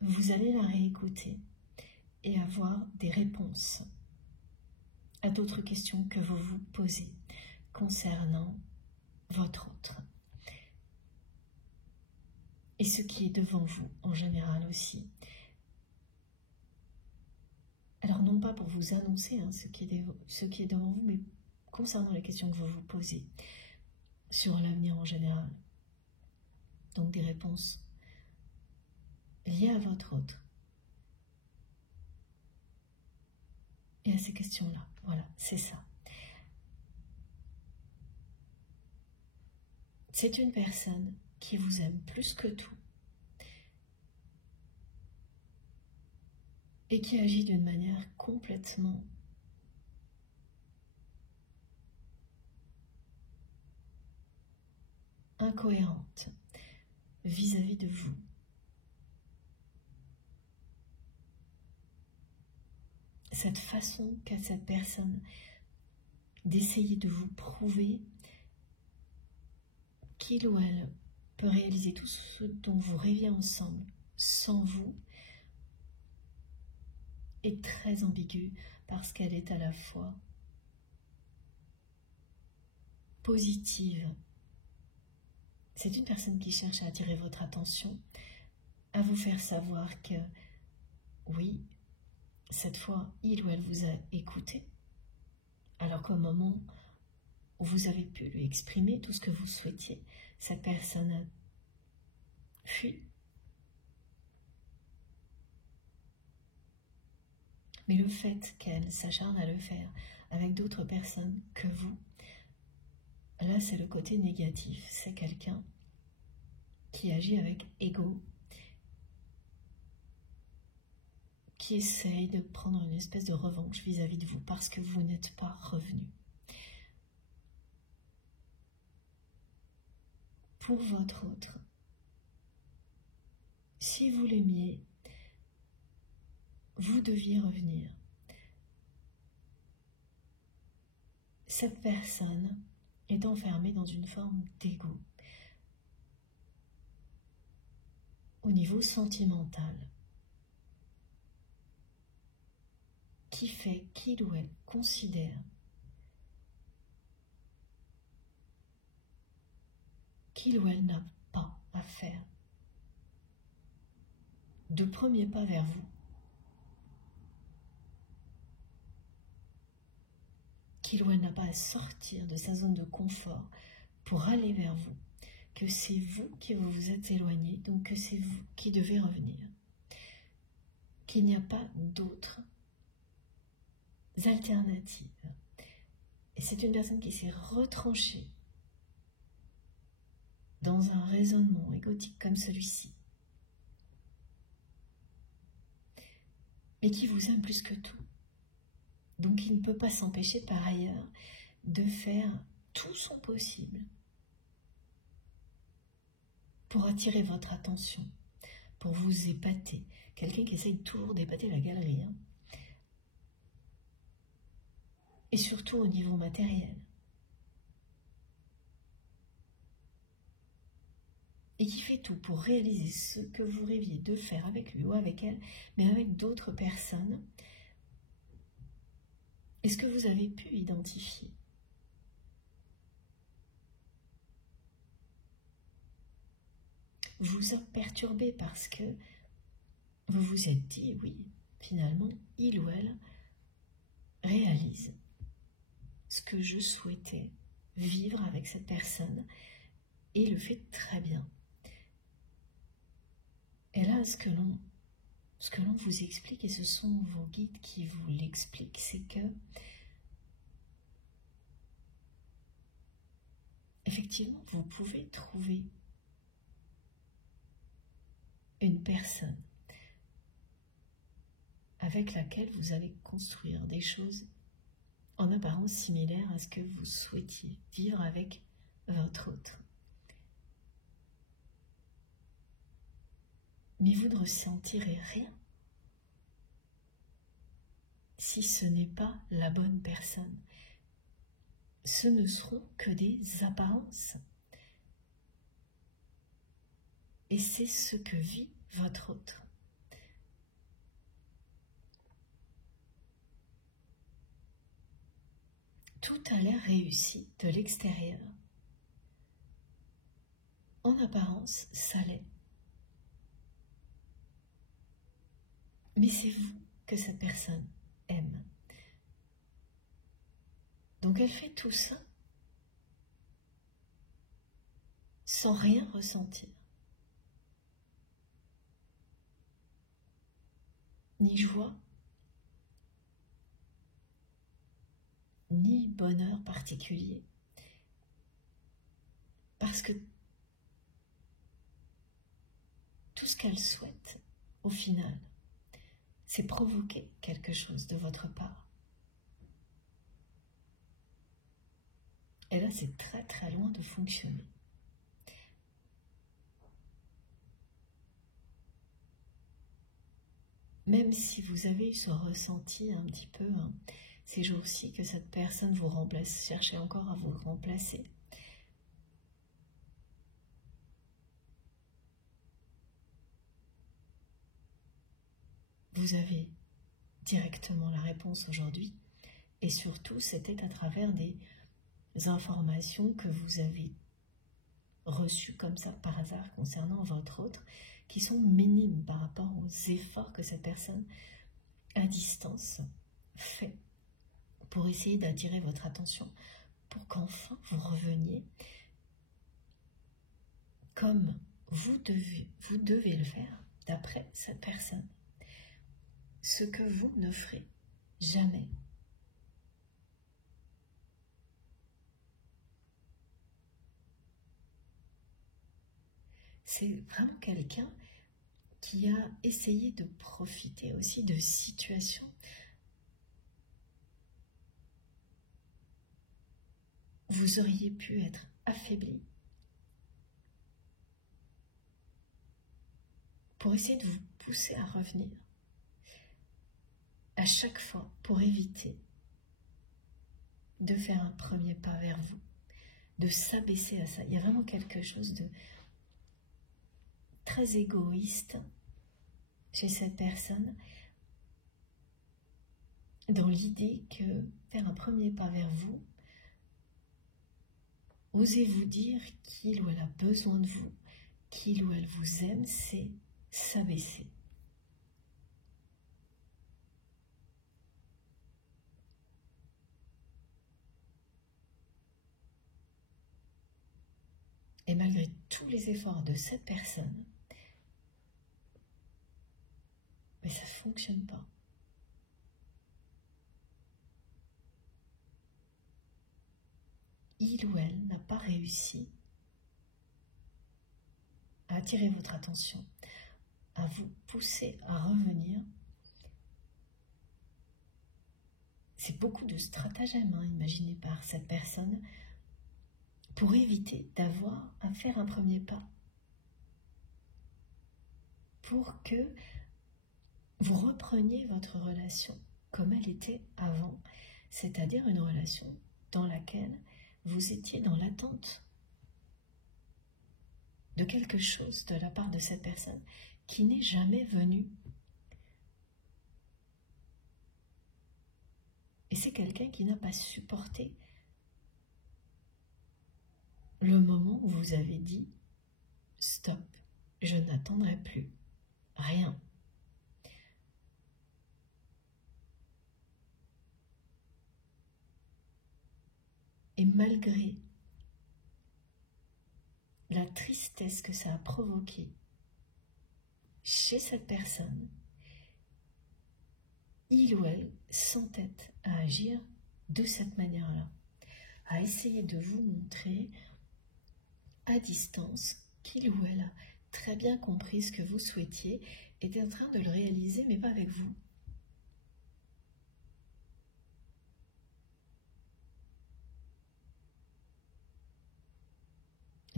Vous allez la réécouter et avoir des réponses à d'autres questions que vous vous posez concernant votre autre. Et ce qui est devant vous en général aussi. Alors non pas pour vous annoncer ce qui est devant vous, mais concernant les questions que vous vous posez sur l'avenir en général. Donc des réponses liées à votre autre. Et à ces questions-là, voilà, c'est ça. C'est une personne qui vous aime plus que tout et qui agit d'une manière complètement incohérente vis-à-vis de vous. Cette façon qu'a cette personne d'essayer de vous prouver qu'il ou elle peut réaliser tout ce dont vous rêviez ensemble sans vous est très ambiguë parce qu'elle est à la fois positive. C'est une personne qui cherche à attirer votre attention, à vous faire savoir que oui, cette fois, il ou elle vous a écouté, alors qu'au moment où vous avez pu lui exprimer tout ce que vous souhaitiez, cette personne a fui. Mais le fait qu'elle s'acharne à le faire avec d'autres personnes que vous, là c'est le côté négatif. C'est quelqu'un qui agit avec ego, qui essaye de prendre une espèce de revanche vis-à-vis de vous parce que vous n'êtes pas revenu. Pour votre autre, si vous l'aimiez, vous deviez revenir. Cette personne est enfermée dans une forme d'ego au niveau sentimental qui fait qu'il ou elle considère qu'il ou elle n'a pas à faire de premier pas vers vous, qu'il ou elle n'a pas à sortir de sa zone de confort pour aller vers vous, que c'est vous qui vous êtes éloigné, donc que c'est vous qui devez revenir, qu'il n'y a pas d'autres alternatives. Et c'est une personne qui s'est retranchée dans un raisonnement égotique comme celui-ci, mais qui vous aime plus que tout. Donc il ne peut pas s'empêcher par ailleurs de faire tout son possible pour attirer votre attention, pour vous épater. Quelqu'un qui essaye toujours d'épater la galerie. Hein. Et surtout au niveau matériel. Et qui fait tout pour réaliser ce que vous rêviez de faire avec lui ou avec elle, mais avec d'autres personnes. Est-ce que vous avez pu identifier? Vous a perturbé parce que vous vous êtes dit, oui, finalement, il ou elle réalise ce que je souhaitais vivre avec cette personne et le fait très bien. Et là, ce que l'on vous explique, et ce sont vos guides qui vous l'expliquent, c'est que effectivement, vous pouvez trouver une personne avec laquelle vous allez construire des choses en apparence similaires à ce que vous souhaitiez vivre avec votre autre. Mais vous ne ressentirez rien si ce n'est pas la bonne personne. Ce ne seront que des apparences. Et c'est ce que vit votre autre. Tout a l'air réussi de l'extérieur. En apparence, ça l'est. Mais c'est vous que cette personne aime. Donc elle fait tout ça sans rien ressentir. Ni joie, ni bonheur particulier. Parce que tout ce qu'elle souhaite, au final, c'est provoquer quelque chose de votre part. Et là, c'est très très loin de fonctionner. Même si vous avez eu ce ressenti un petit peu ces jours-ci que cette personne vous remplace, cherchez encore à vous remplacer. Vous avez directement la réponse aujourd'hui et surtout c'était à travers des informations que vous avez reçues comme ça par hasard concernant votre autre qui sont minimes par rapport aux efforts que cette personne à distance fait pour essayer d'attirer votre attention pour qu'enfin vous reveniez comme vous devez le faire d'après cette personne. Ce que vous ne ferez jamais. C'est vraiment quelqu'un qui a essayé de profiter aussi de situations où vous auriez pu être affaibli pour essayer de vous pousser à revenir. À chaque fois, pour éviter de faire un premier pas vers vous, de s'abaisser à ça. Il y a vraiment quelque chose de très égoïste chez cette personne, dans l'idée que faire un premier pas vers vous, osez vous dire qu'il ou elle a besoin de vous, qu'il ou elle vous aime, c'est s'abaisser. Et malgré tous les efforts de cette personne, mais ça ne fonctionne pas. Il ou elle n'a pas réussi à attirer votre attention, à vous pousser à revenir. C'est beaucoup de stratagèmes imaginés par cette personne pour éviter d'avoir à faire un premier pas. pour que vous repreniez votre relation comme elle était avant, c'est-à-dire une relation dans laquelle vous étiez dans l'attente de quelque chose de la part de cette personne qui n'est jamais venue. Et c'est quelqu'un qui n'a pas supporté le moment où vous avez dit « Stop, je n'attendrai plus, rien ». Et malgré la tristesse que ça a provoqué chez cette personne, il ou elle s'entête à agir de cette manière-là, à essayer de vous montrer à distance qu'il ou elle a très bien compris ce que vous souhaitiez et est en train de le réaliser, mais pas avec vous.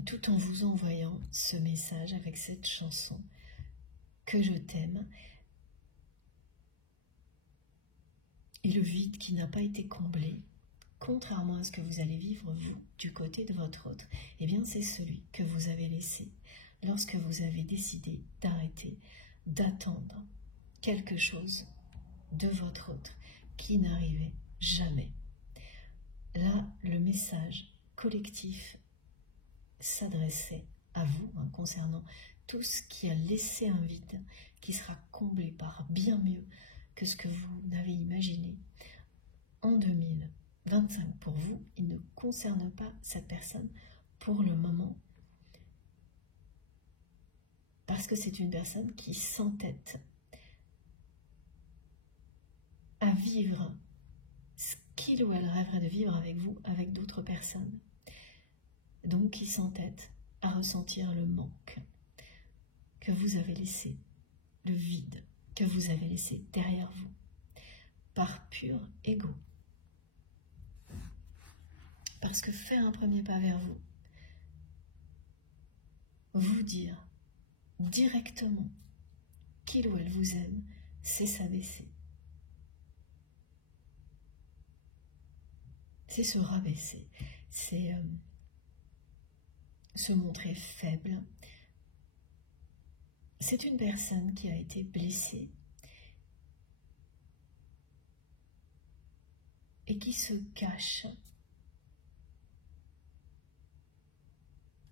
Tout en vous envoyant ce message avec cette chanson que je t'aime, et le vide qui n'a pas été comblé, contrairement à ce que vous allez vivre vous du côté de votre autre, eh bien c'est celui que vous avez laissé lorsque vous avez décidé d'arrêter d'attendre quelque chose de votre autre qui n'arrivait jamais. Là, le message collectif s'adressait à vous, concernant tout ce qui a laissé un vide qui sera comblé par bien mieux que ce que vous n'avez imaginé. En 2025, pour vous, il ne concerne pas cette personne pour le moment, parce que c'est une personne qui s'entête à vivre ce qu'il ou elle rêverait de vivre avec vous, avec d'autres personnes. Donc qui s'entête à ressentir le manque que vous avez laissé, le vide que vous avez laissé derrière vous, par pur ego. Parce que faire un premier pas vers vous, vous dire directement qu'il ou elle vous aime, c'est s'abaisser. C'est se rabaisser, c'est se montrer faible. C'est une personne qui a été blessée et qui se cache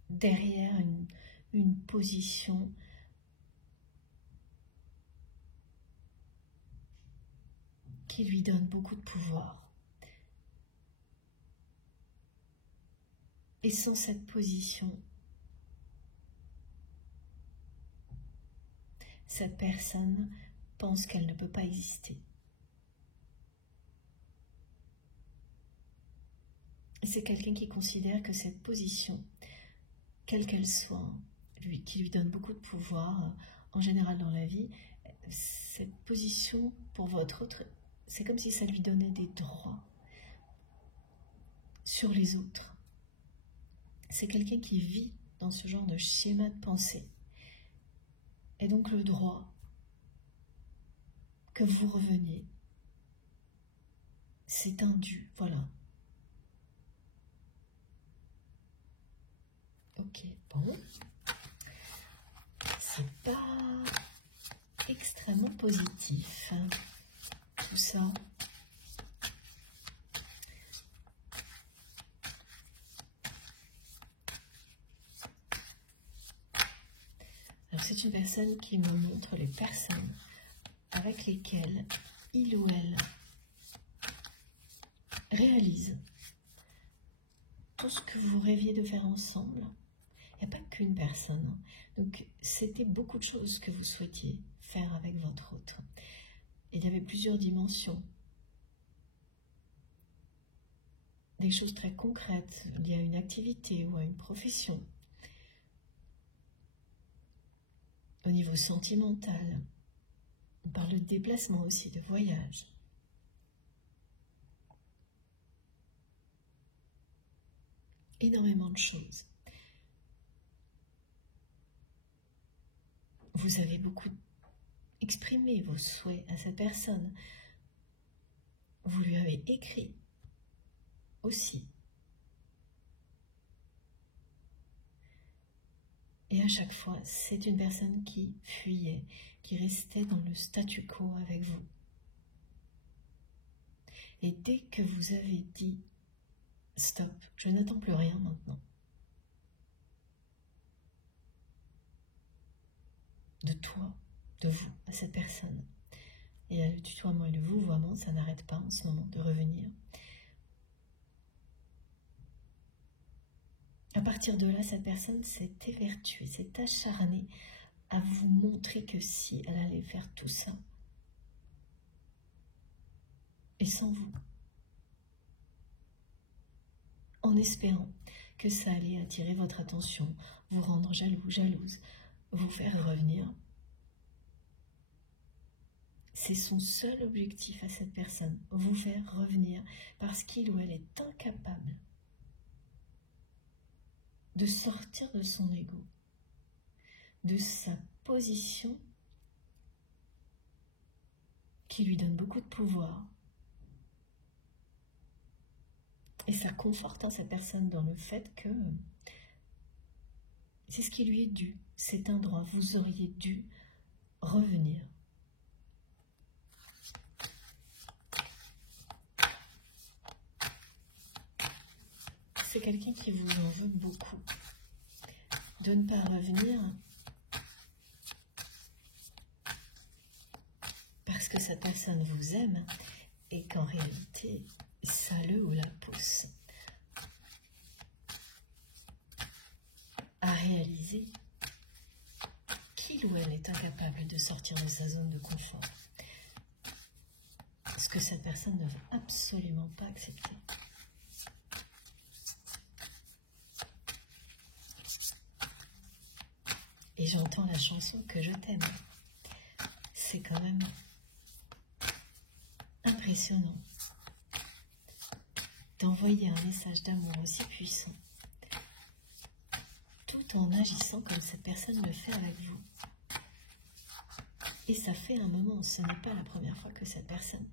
derrière une position qui lui donne beaucoup de pouvoir. Et sans cette position, cette personne pense qu'elle ne peut pas exister. C'est quelqu'un qui considère que cette position, quelle qu'elle soit, qui lui donne beaucoup de pouvoir, en général dans la vie, cette position pour votre autre, c'est comme si ça lui donnait des droits sur les autres. C'est quelqu'un qui vit dans ce genre de schéma de pensée. Et donc le droit que vous reveniez, c'est un dû, voilà. Ok, bon. C'est pas extrêmement positif, hein, tout ça. Alors c'est une personne qui me montre les personnes avec lesquelles il ou elle réalise tout ce que vous rêviez de faire ensemble. Il n'y a pas qu'une personne. Donc c'était beaucoup de choses que vous souhaitiez faire avec votre autre. Il y avait plusieurs dimensions. Des choses très concrètes, liées à une activité ou à une profession. Au niveau sentimental, on parle de déplacement aussi, de voyage. Énormément de choses. vous avez beaucoup exprimé vos souhaits à cette personne. Vous lui avez écrit aussi. Et à chaque fois, c'est une personne qui fuyait, qui restait dans le statu quo avec vous. Et dès que vous avez dit « Stop, je n'attends plus rien maintenant », de toi, de vous, à cette personne, et le tutoiement et le vouvoiement, ça n'arrête pas en ce moment de revenir. À partir de là, cette personne s'est évertuée, s'est acharnée à vous montrer que si elle allait faire tout ça, et sans vous, en espérant que ça allait attirer votre attention, vous rendre jaloux, jalouse, vous faire revenir. C'est son seul objectif à cette personne, vous faire revenir, parce qu'il ou elle est incapable de sortir de son ego, de sa position qui lui donne beaucoup de pouvoir. Et ça conforte cette personne dans le fait que c'est ce qui lui est dû, c'est un droit, vous auriez dû revenir. C'est quelqu'un qui vous en veut beaucoup, de ne pas revenir parce que cette personne vous aime et qu'en réalité, ça le ou la pousse à réaliser qu'il ou elle est incapable de sortir de sa zone de confort. Ce que cette personne ne veut absolument pas accepter. Et j'entends la chanson que je t'aime. C'est quand même impressionnant d'envoyer un message d'amour aussi puissant tout en agissant comme cette personne le fait avec vous. Et ça fait un moment, ce n'est pas la première fois que cette personne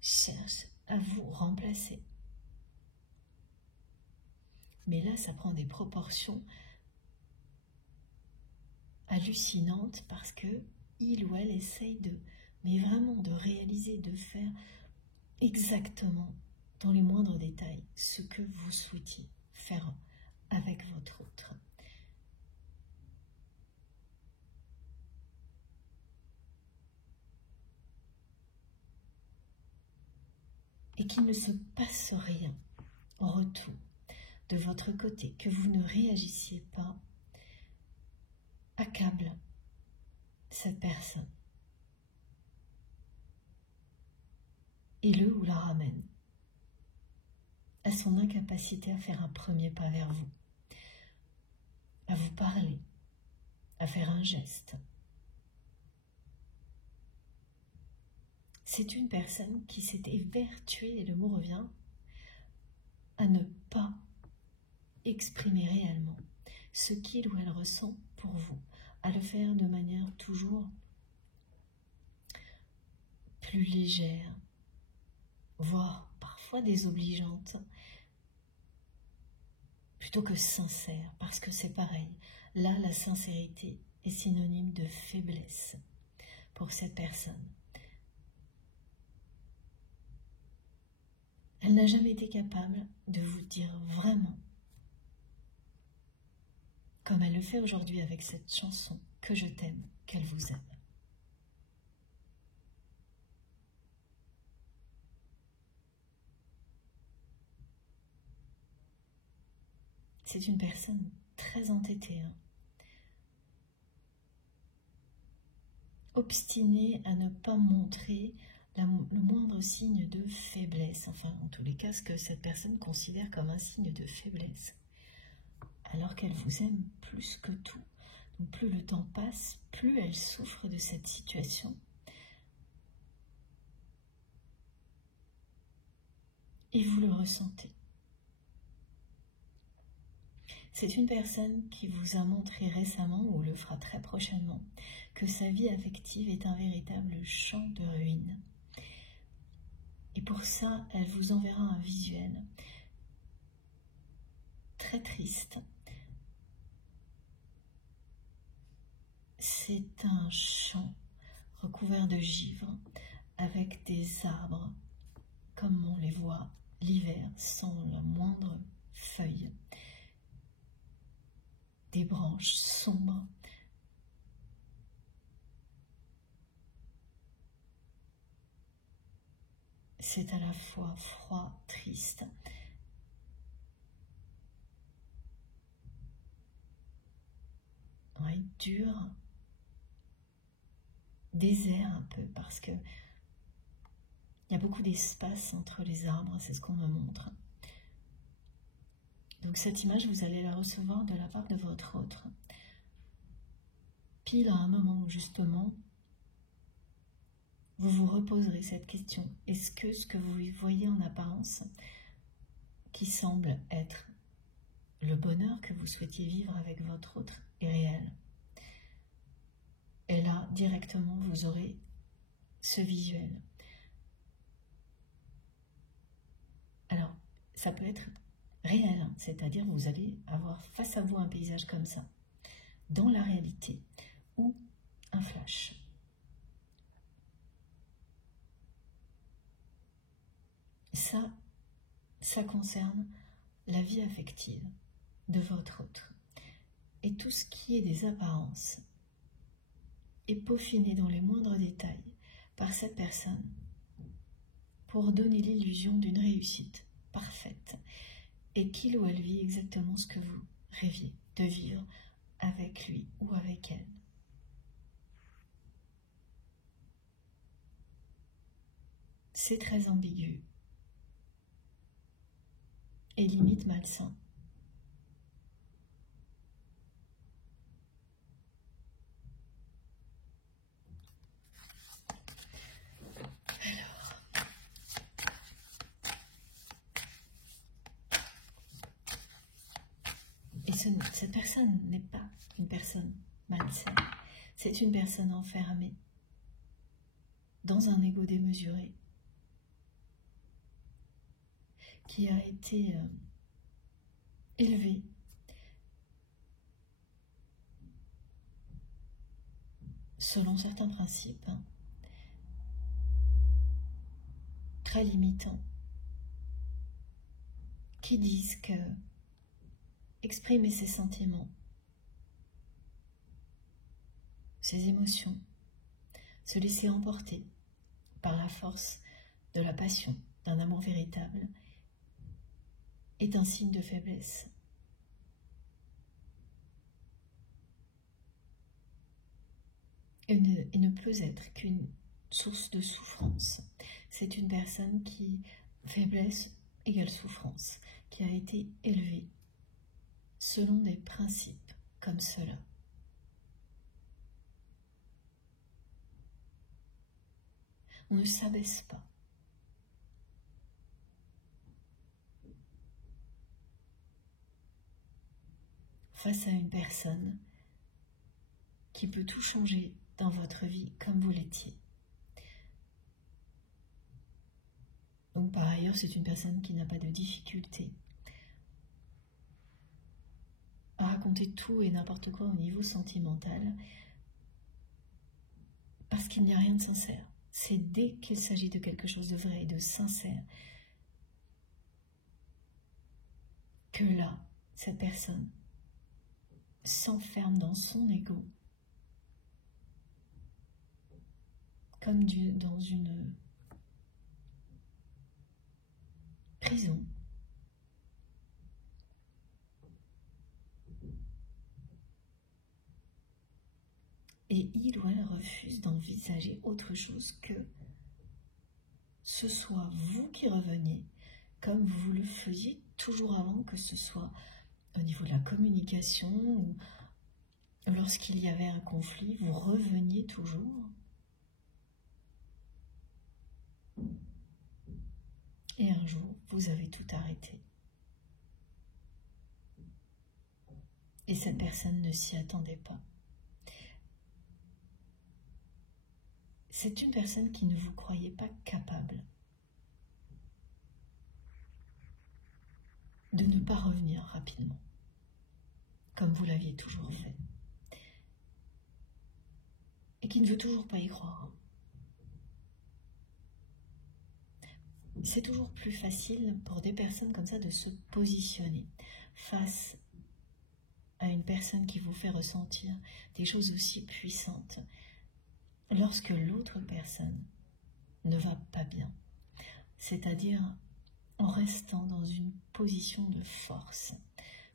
cherche à vous remplacer. Mais là, ça prend des proportions hallucinante parce que il ou elle essaye mais vraiment de réaliser, de faire exactement dans les moindres détails ce que vous souhaitiez faire avec votre autre. Et qu'il ne se passe rien en retour de votre côté, que vous ne réagissiez pas, accable cette personne et le ou la ramène à son incapacité à faire un premier pas vers vous, à vous parler, à faire un geste. C'est une personne qui s'est évertuée, et le mot revient, à ne pas exprimer réellement ce qu'il ou elle ressent pour vous, à le faire de manière toujours plus légère, voire parfois désobligeante, plutôt que sincère, parce que c'est pareil. Là, la sincérité est synonyme de faiblesse pour cette personne. Elle n'a jamais été capable de vous dire vraiment, comme elle le fait aujourd'hui avec cette chanson, que je t'aime, qu'elle vous aime. C'est une personne très entêtée, hein. Obstinée à ne pas montrer le moindre signe de faiblesse, enfin en tous les cas ce que cette personne considère comme un signe de faiblesse, alors qu'elle vous aime plus que tout. Donc plus le temps passe, plus elle souffre de cette situation. Et vous le ressentez. C'est une personne qui vous a montré récemment, ou le fera très prochainement, que sa vie affective est un véritable champ de ruines. Et pour ça, elle vous enverra un visuel très triste. C'est un champ recouvert de givre avec des arbres comme on les voit l'hiver sans la moindre feuille, des branches sombres. C'est à la fois froid, triste. Ouais, dur, désert un peu, parce que il y a beaucoup d'espace entre les arbres, c'est ce qu'on me montre. Donc cette image, vous allez la recevoir de la part de votre autre. Pile à un moment où justement, vous vous reposerez cette question. Est-ce que ce que vous voyez en apparence, qui semble être le bonheur que vous souhaitiez vivre avec votre autre, est réel? Et là, directement, vous aurez ce visuel. Alors, ça peut être réel, hein, c'est-à-dire vous allez avoir face à vous un paysage comme ça, dans la réalité, ou un flash. Ça concerne la vie affective de votre autre. Et tout ce qui est des apparences est peaufiné dans les moindres détails par cette personne pour donner l'illusion d'une réussite parfaite et qu'il ou elle vit exactement ce que vous rêviez de vivre avec lui ou avec elle. C'est très ambigu et limite malsain. Et cette personne n'est pas une personne malsaine, c'est une personne enfermée dans un ego démesuré qui a été élevée selon certains principes très limitants qui disent que exprimer ses sentiments, ses émotions, se laisser emporter par la force de la passion, d'un amour véritable, est un signe de faiblesse. Et ne peut être qu'une source de souffrance. C'est une personne qui, faiblesse égale souffrance, qui a été élevée selon des principes comme cela. On ne s'abaisse pas. Face à une personne qui peut tout changer dans votre vie comme vous l'étiez. Donc par ailleurs, c'est une personne qui n'a pas de difficulté à raconter tout et n'importe quoi au niveau sentimental, parce qu'il n'y a rien de sincère. C'est dès qu'il s'agit de quelque chose de vrai et de sincère que là, cette personne s'enferme dans son ego, comme dans une prison. Et il ou elle refuse d'envisager autre chose que ce soit vous qui reveniez, comme vous le faisiez toujours avant, que ce soit au niveau de la communication ou lorsqu'il y avait un conflit, vous reveniez toujours. Et un jour, vous avez tout arrêté. Et cette personne ne s'y attendait pas. C'est une personne qui ne vous croyait pas capable de ne pas revenir rapidement, comme vous l'aviez toujours fait. Et qui ne veut toujours pas y croire. C'est toujours plus facile pour des personnes comme ça de se positionner face à une personne qui vous fait ressentir des choses aussi puissantes lorsque l'autre personne ne va pas bien. C'est-à-dire en restant dans une position de force,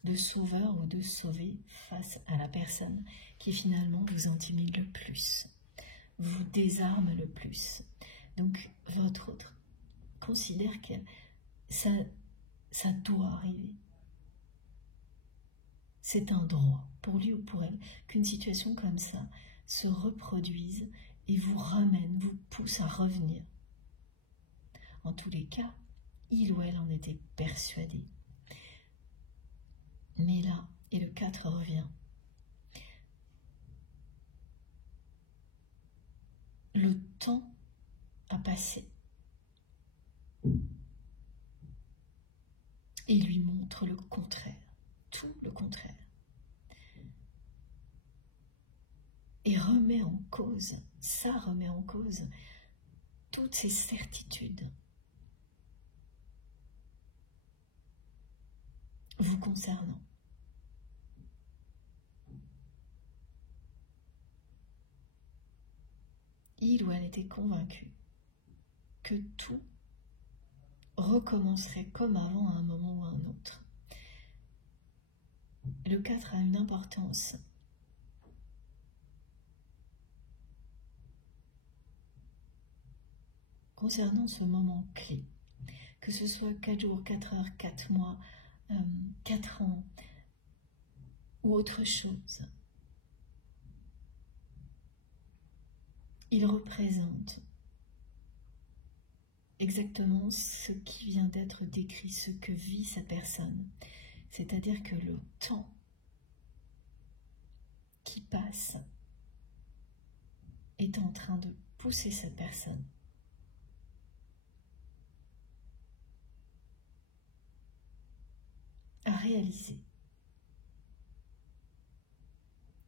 de sauveur ou de sauvé face à la personne qui finalement vous intimide le plus, vous désarme le plus. Donc votre autre considère que ça doit arriver. C'est un droit, pour lui ou pour elle, qu'une situation comme ça se reproduise et vous ramène, vous pousse à revenir. En tous les cas, il ou elle en était persuadé. Mais là, et le 4 revient. Le temps a passé. Et lui montre le contraire, tout le contraire. Et remet en cause, ça remet en cause toutes ces certitudes vous concernant. Il ou elle était convaincu que tout recommencerait comme avant à un moment ou à un autre. Le 4 a une importance concernant ce moment clé, que ce soit 4 jours, 4 heures, 4 mois, 4 ans ou autre chose. Il représente exactement ce qui vient d'être décrit, ce que vit cette personne. C'est-à-dire que le temps qui passe est en train de pousser cette personne à réaliser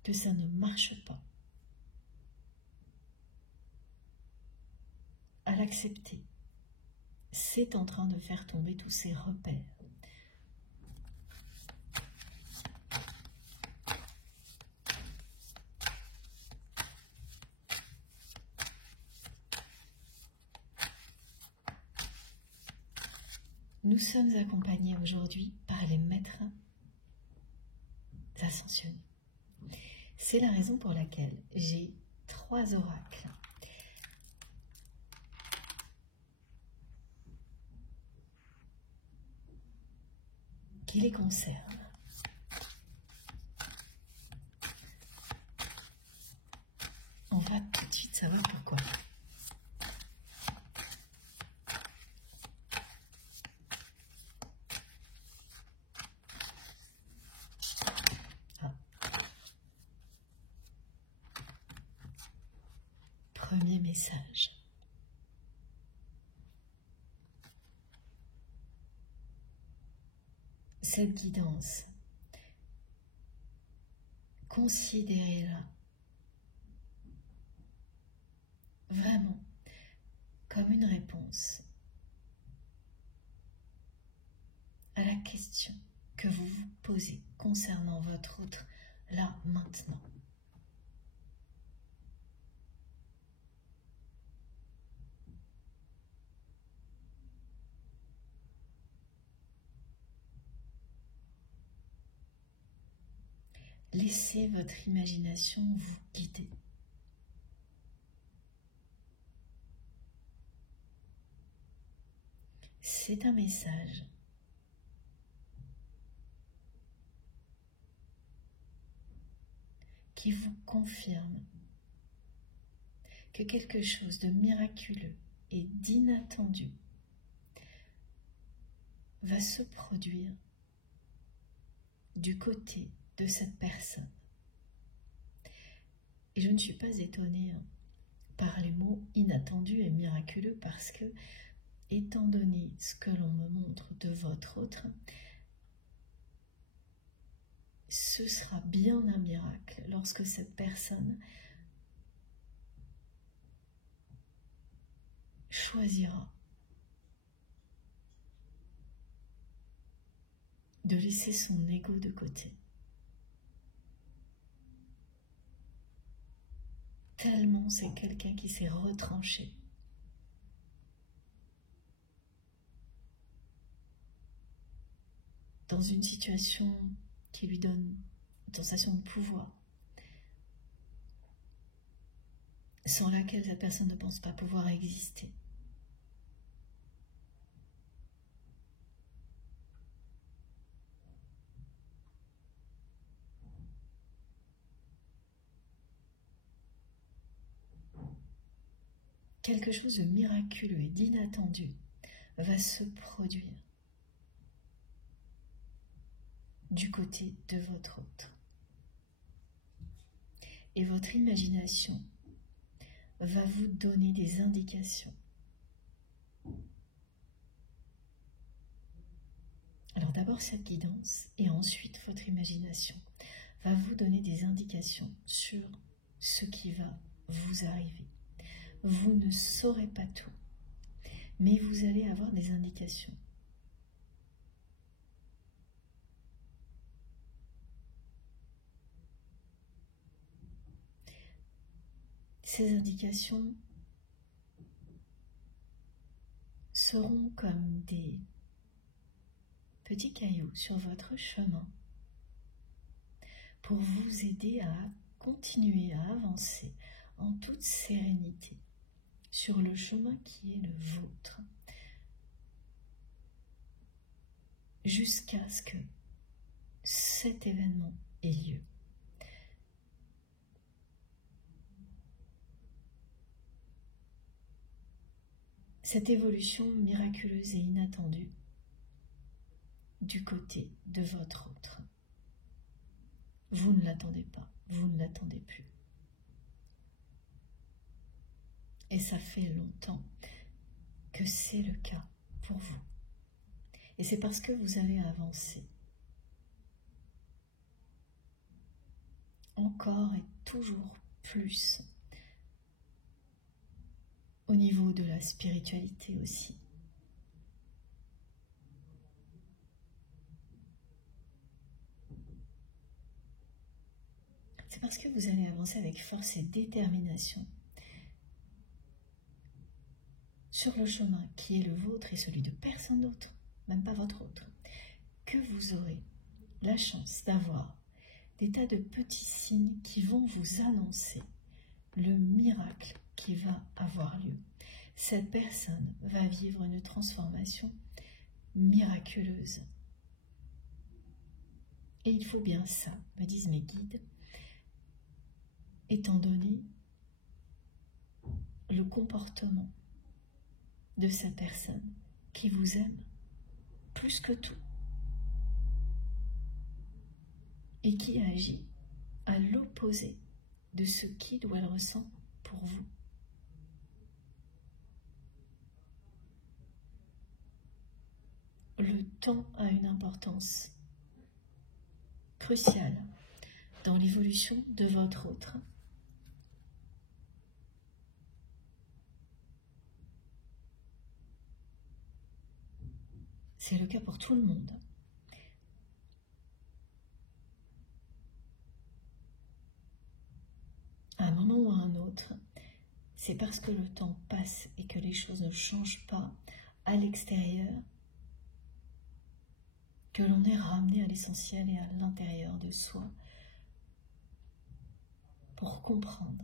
que ça ne marche pas, à l'accepter. C'est en train de faire tomber tous ses repères. Nous sommes accompagnés aujourd'hui par les maîtres ascensionnés. C'est la raison pour laquelle j'ai 3 oracles qui les concernent. On va tout de suite savoir pourquoi. Premier message. Cette guidance, considérez-la vraiment comme une réponse à la question que vous vous posez concernant votre autre là maintenant. Laissez votre imagination vous guider. C'est un message qui vous confirme que quelque chose de miraculeux et d'inattendu va se produire du côté de cette personne. Et je ne suis pas étonnée par les mots inattendus et miraculeux parce que, étant donné ce que l'on me montre de votre autre, ce sera bien un miracle lorsque cette personne choisira de laisser son ego de côté. Tellement c'est quelqu'un qui s'est retranché. Dans une situation qui lui donne une sensation de pouvoir, sans laquelle cette personne ne pense pas pouvoir exister. Quelque chose de miraculeux et d'inattendu va se produire du côté de votre autre. Et votre imagination va vous donner des indications. Alors d'abord cette guidance et ensuite votre imagination va vous donner des indications sur ce qui va vous arriver. Vous ne saurez pas tout, mais vous allez avoir des indications. Ces indications seront comme des petits cailloux sur votre chemin pour vous aider à continuer à avancer en toute sérénité sur le chemin qui est le vôtre, jusqu'à ce que cet événement ait lieu. Cette évolution miraculeuse et inattendue du côté de votre autre. Vous ne l'attendez pas, vous ne l'attendez plus. Et ça fait longtemps que c'est le cas pour vous. Et c'est parce que vous avez avancé encore et toujours plus au niveau de la spiritualité aussi. C'est parce que vous allez avancer avec force et détermination sur le chemin qui est le vôtre et celui de personne d'autre, même pas votre autre, que vous aurez la chance d'avoir des tas de petits signes qui vont vous annoncer le miracle qui va avoir lieu. Cette personne va vivre une transformation miraculeuse. Et il faut bien ça, me disent mes guides, étant donné le comportement de cette personne qui vous aime plus que tout et qui agit à l'opposé de ce qu'il ou elle ressent pour vous. Le temps a une importance cruciale dans l'évolution de votre autre. C'est le cas pour tout le monde. À un moment ou à un autre, c'est parce que le temps passe et que les choses ne changent pas à l'extérieur que l'on est ramené à l'essentiel et à l'intérieur de soi pour comprendre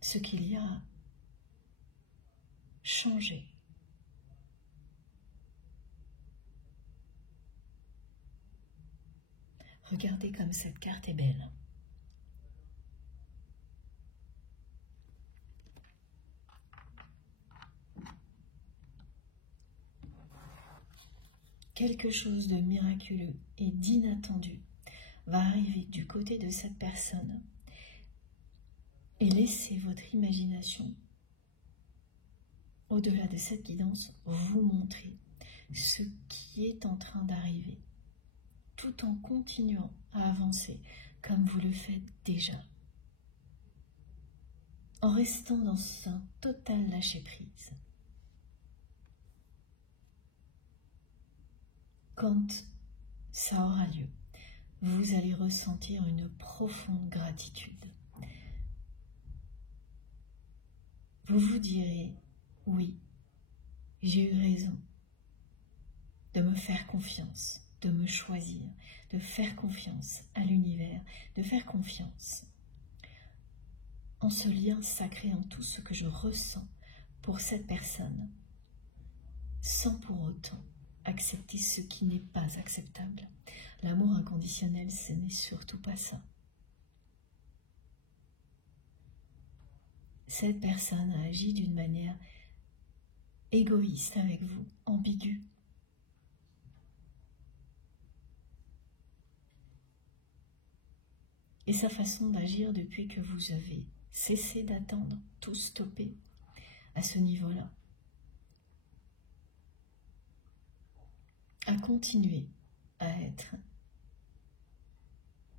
ce qu'il y a à changer. Regardez comme cette carte est belle. quelque chose de miraculeux et d'inattendu va arriver du côté de cette personne et laissez votre imagination, au-delà de cette guidance, vous montrer ce qui est en train d'arriver, tout en continuant à avancer comme vous le faites déjà, en restant dans un total lâcher-prise. Quand ça aura lieu, vous allez ressentir une profonde gratitude. Vous vous direz, oui, j'ai eu raison de me faire confiance, de me choisir, de faire confiance à l'univers, de faire confiance en ce lien sacré, en tout ce que je ressens pour cette personne, sans pour autant accepter ce qui n'est pas acceptable. L'amour inconditionnel, ce n'est surtout pas ça. Cette personne a agi d'une manière égoïste avec vous, ambiguë. Et sa façon d'agir depuis que vous avez cessé d'attendre, tout stoppé à ce niveau-là, a continué à être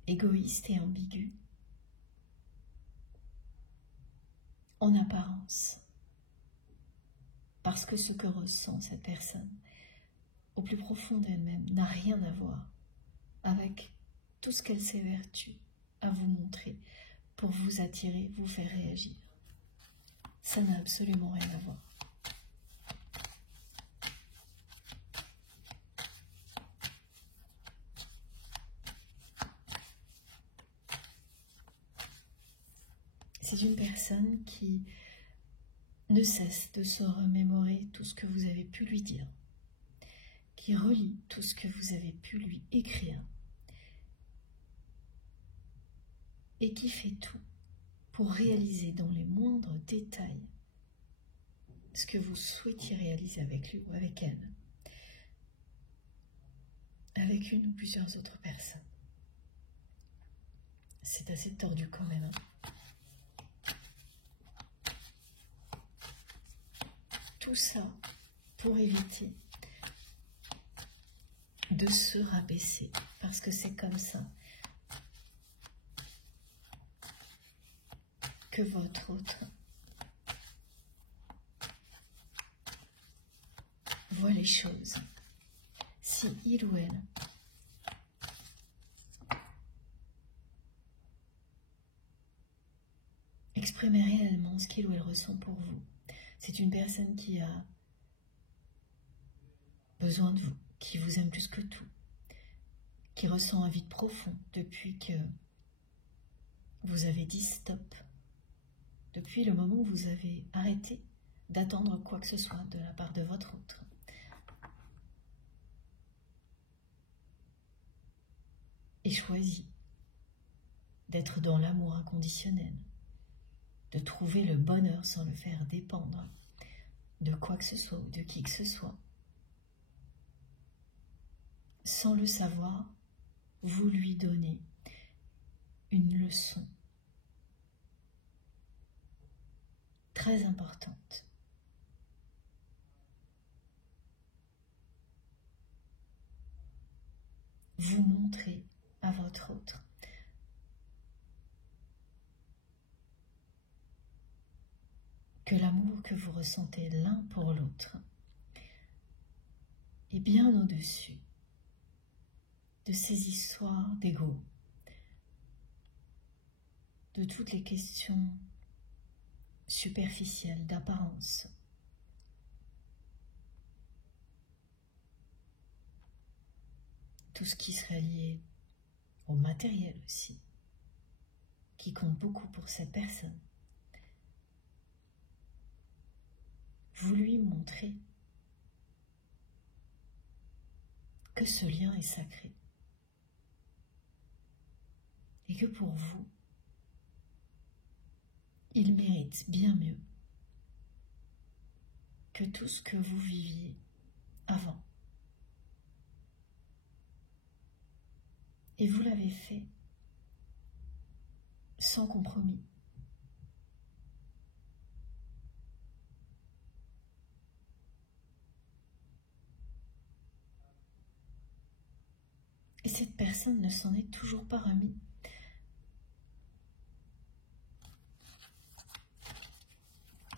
égoïste et ambigu en apparence, parce que ce que ressent cette personne au plus profond d'elle-même n'a rien à voir avec tout ce qu'elle s'évertue à vous montrer pour vous attirer, vous faire réagir. Ça n'a absolument rien à voir. C'est une personne qui ne cesse de se remémorer tout ce que vous avez pu lui dire, qui relit tout ce que vous avez pu lui écrire et qui fait tout pour réaliser dans les moindres détails ce que vous souhaitiez réaliser avec lui ou avec elle, avec une ou plusieurs autres personnes. C'est assez tordu quand même, hein. Tout ça pour éviter de se rabaisser, parce que c'est comme ça que votre autre voit les choses. Si il ou elle exprimait réellement ce qu'il ou elle ressent pour vous, c'est une personne qui a besoin de vous, qui vous aime plus que tout, qui ressent un vide profond depuis que vous avez dit stop, depuis le moment où vous avez arrêté d'attendre quoi que ce soit de la part de votre autre. Et choisi d'être dans l'amour inconditionnel, de trouver le bonheur sans le faire dépendre de quoi que ce soit ou de qui que ce soit. Sans le savoir, vous lui donnez une leçon très importante. Vous montrez à votre autre que l'amour que vous ressentez l'un pour l'autre est bien au-dessus de ces histoires d'ego, de toutes les questions superficielles, d'apparence. Tout ce qui serait lié au matériel aussi, qui compte beaucoup pour cette personne. Vous lui montrez que ce lien est sacré et que pour vous, il mérite bien mieux que tout ce que vous viviez avant. Et vous l'avez fait sans compromis. Et cette personne ne s'en est toujours pas remis.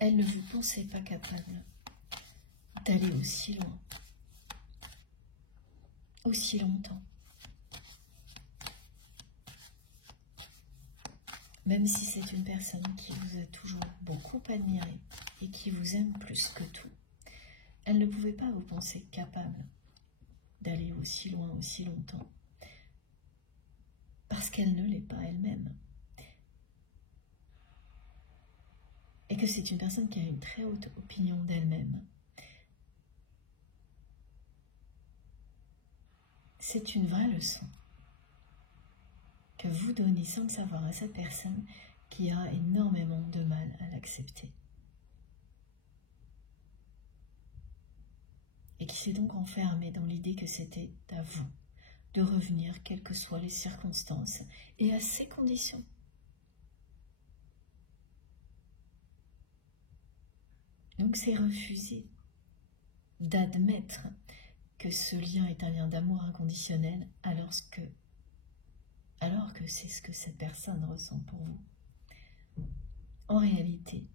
Elle ne vous pensait pas capable d'aller aussi loin, aussi longtemps. Même si c'est une personne qui vous a toujours beaucoup admiré et qui vous aime plus que tout, elle ne pouvait pas vous penser capable d'aller aussi loin, aussi longtemps, parce qu'elle ne l'est pas elle-même. Et que c'est une personne qui a une très haute opinion d'elle-même. C'est une vraie leçon que vous donnez sans le savoir à cette personne qui a énormément de mal à l'accepter. Et qui s'est donc enfermée dans l'idée que c'était à vous de revenir, quelles que soient les circonstances, et à ces conditions. Donc c'est refuser d'admettre que ce lien est un lien d'amour inconditionnel alors que c'est ce que cette personne ressent pour vous. En réalité,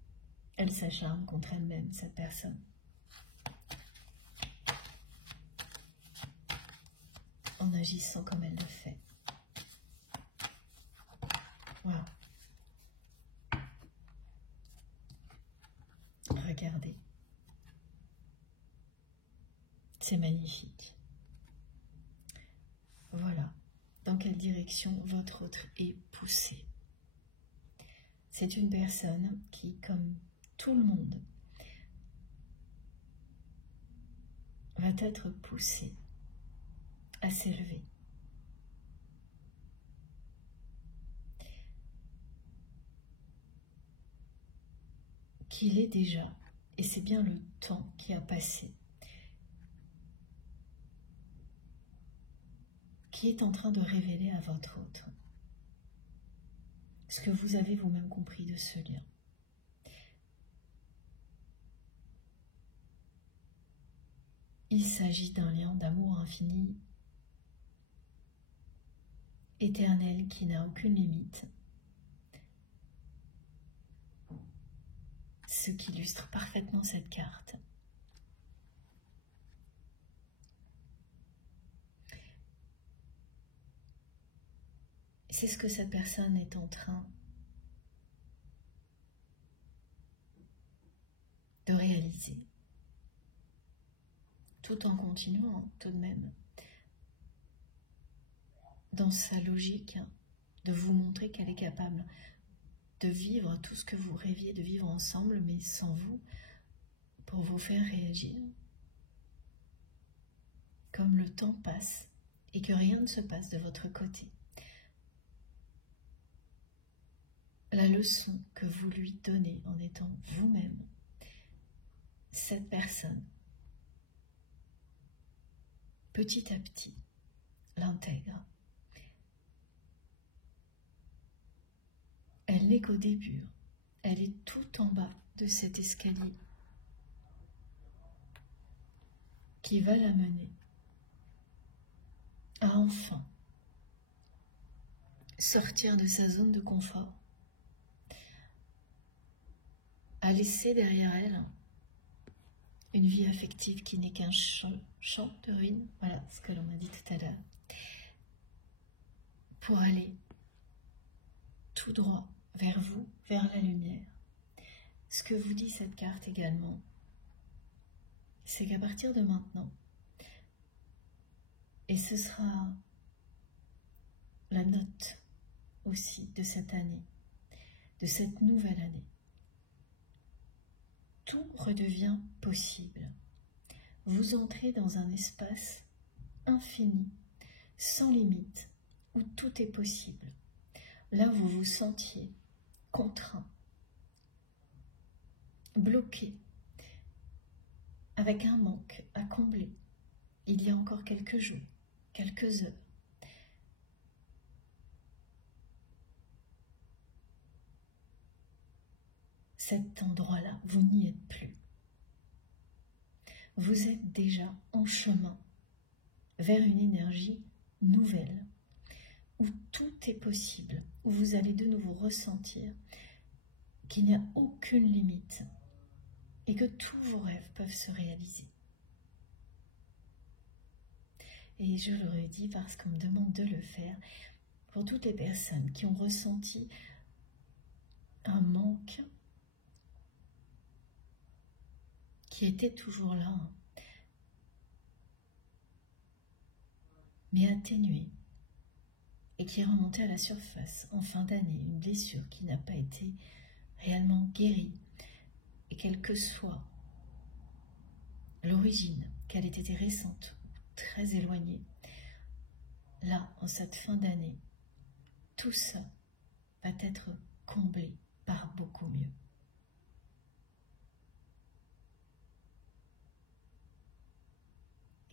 elle s'acharne contre elle-même, cette personne. En agissant comme elle le fait. Voilà. Regardez. C'est magnifique. Voilà. Dans quelle direction votre autre est poussé. C'est une personne qui, comme tout le monde, va être poussée à s'élever. Qu'il est déjà, et c'est bien le temps qui a passé, qui est en train de révéler à votre autre ce que vous avez vous-même compris de ce lien. Il s'agit d'un lien d'amour infini, éternel, qui n'a aucune limite, ce qui illustre parfaitement cette carte. C'est ce que cette personne est en train de réaliser, tout en continuant tout de même dans sa logique de vous montrer qu'elle est capable de vivre tout ce que vous rêviez de vivre ensemble, mais sans vous, pour vous faire réagir. Comme le temps passe et que rien ne se passe de votre côté. La leçon que vous lui donnez en étant vous-même, cette personne, petit à petit, l'intègre. Elle n'est qu'au début, elle est tout en bas de cet escalier qui va la mener à enfin sortir de sa zone de confort, à laisser derrière elle une vie affective qui n'est qu'un champ de ruines, voilà ce que l'on m'a dit tout à l'heure, pour aller tout droit vers vous, vers la lumière. Ce que vous dit cette carte également, c'est qu'à partir de maintenant, et ce sera la note aussi de cette année, de cette nouvelle année, tout redevient possible. Vous entrez dans un espace infini, sans limite, où tout est possible. Là, vous vous sentiez contraint, bloqué, avec un manque à combler. Il y a encore quelques jours, quelques heures. cet endroit-là, vous n'y êtes plus. Vous êtes déjà en chemin vers une énergie nouvelle, où tout est possible, où vous allez de nouveau ressentir qu'il n'y a aucune limite et que tous vos rêves peuvent se réaliser. Et je le redis parce qu'on me demande de le faire, pour toutes les personnes qui ont ressenti un manque qui était toujours là, mais atténué, et qui est remonté à la surface en fin d'année, une blessure qui n'a pas été réellement guérie, et quelle que soit l'origine, qu'elle ait été récente ou très éloignée, là, en cette fin d'année, tout ça va être comblé par beaucoup mieux.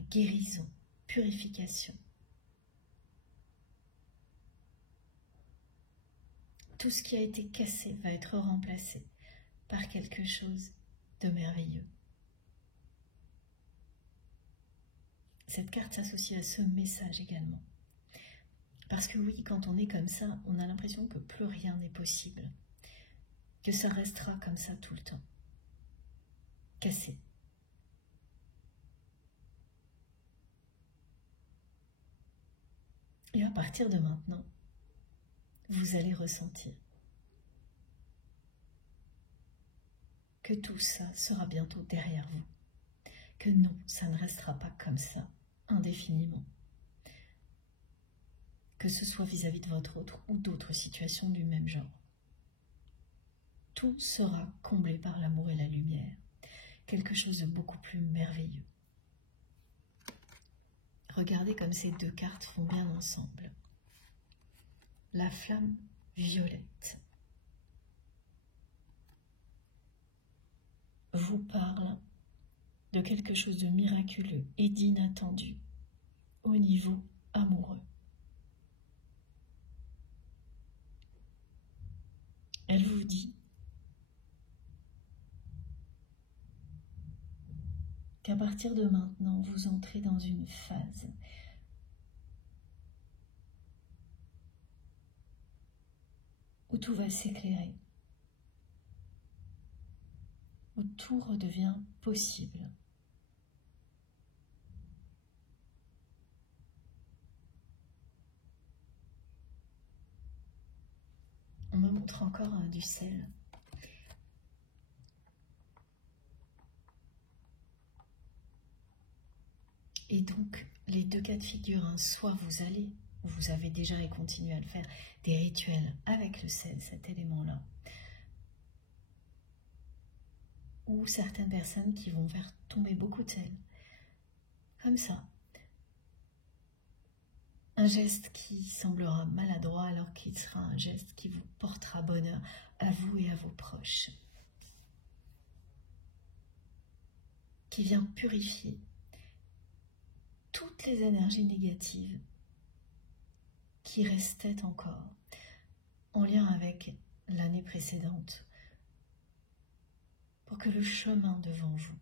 Guérison, purification. Tout ce qui a été cassé va être remplacé par quelque chose de merveilleux. Cette carte s'associe à ce message également. Parce que oui, quand on est comme ça, on a l'impression que plus rien n'est possible, que ça restera comme ça tout le temps, cassé. Et à partir de maintenant, vous allez ressentir que tout ça sera bientôt derrière vous, que non, ça ne restera pas comme ça, indéfiniment. Que ce soit vis-à-vis de votre autre ou d'autres situations du même genre. Tout sera comblé par l'amour et la lumière, quelque chose de beaucoup plus merveilleux. Regardez comme ces deux cartes font bien ensemble. La flamme violette vous parle de quelque chose de miraculeux et d'inattendu au niveau amoureux. Elle vous dit qu'à partir de maintenant, vous entrez dans une phase où tout va s'éclairer, où tout redevient possible. On me montre encore du sel. Et donc, les deux cas de figure, soit vous allez, ou vous avez déjà et continuez à le faire, des rituels avec le sel, cet élément-là. Ou certaines personnes qui vont faire tomber beaucoup de sel. Comme ça. Un geste qui semblera maladroit alors qu'il sera un geste qui vous portera bonheur à vous et à vos proches. Qui vient purifier toutes les énergies négatives qui restaient encore en lien avec l'année précédente pour que le chemin devant vous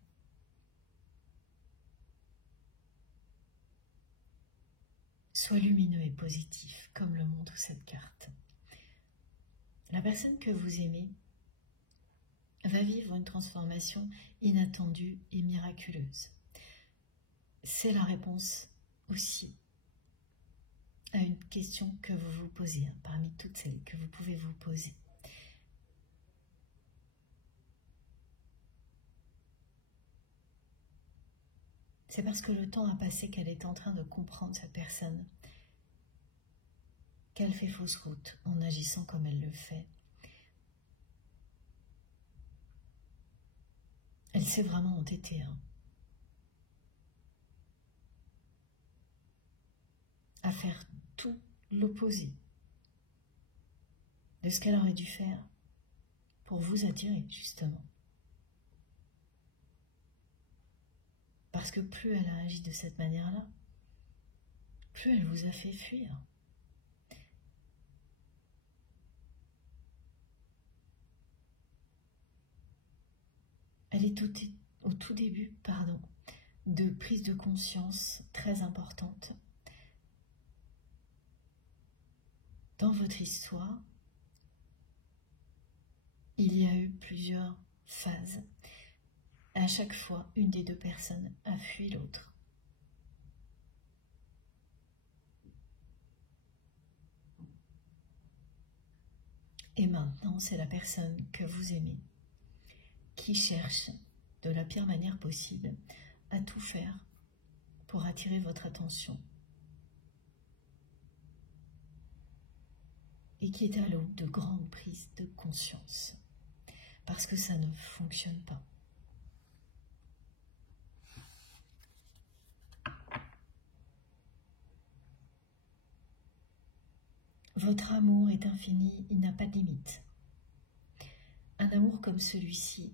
soit lumineux et positif, comme le montre cette carte. La personne que vous aimez va vivre une transformation inattendue et miraculeuse. C'est la réponse aussi à une question que vous vous posez, parmi toutes celles que vous pouvez vous poser. C'est parce que le temps a passé qu'elle est en train de comprendre, cette personne, qu'elle fait fausse route en agissant comme elle le fait. Elle s'est vraiment entêtée. À faire tout l'opposé de ce qu'elle aurait dû faire pour vous attirer, justement. Parce que plus elle a agi de cette manière-là, plus elle vous a fait fuir. Elle est au tout début, de prise de conscience très importante. Dans votre histoire, il y a eu plusieurs phases. À chaque fois, une des deux personnes a fui l'autre. Et maintenant, c'est la personne que vous aimez qui cherche de la pire manière possible à tout faire pour attirer votre attention et qui est à l'aube de grandes prises de conscience parce que ça ne fonctionne pas. Votre amour est infini, il n'a pas de limite. Un amour comme celui-ci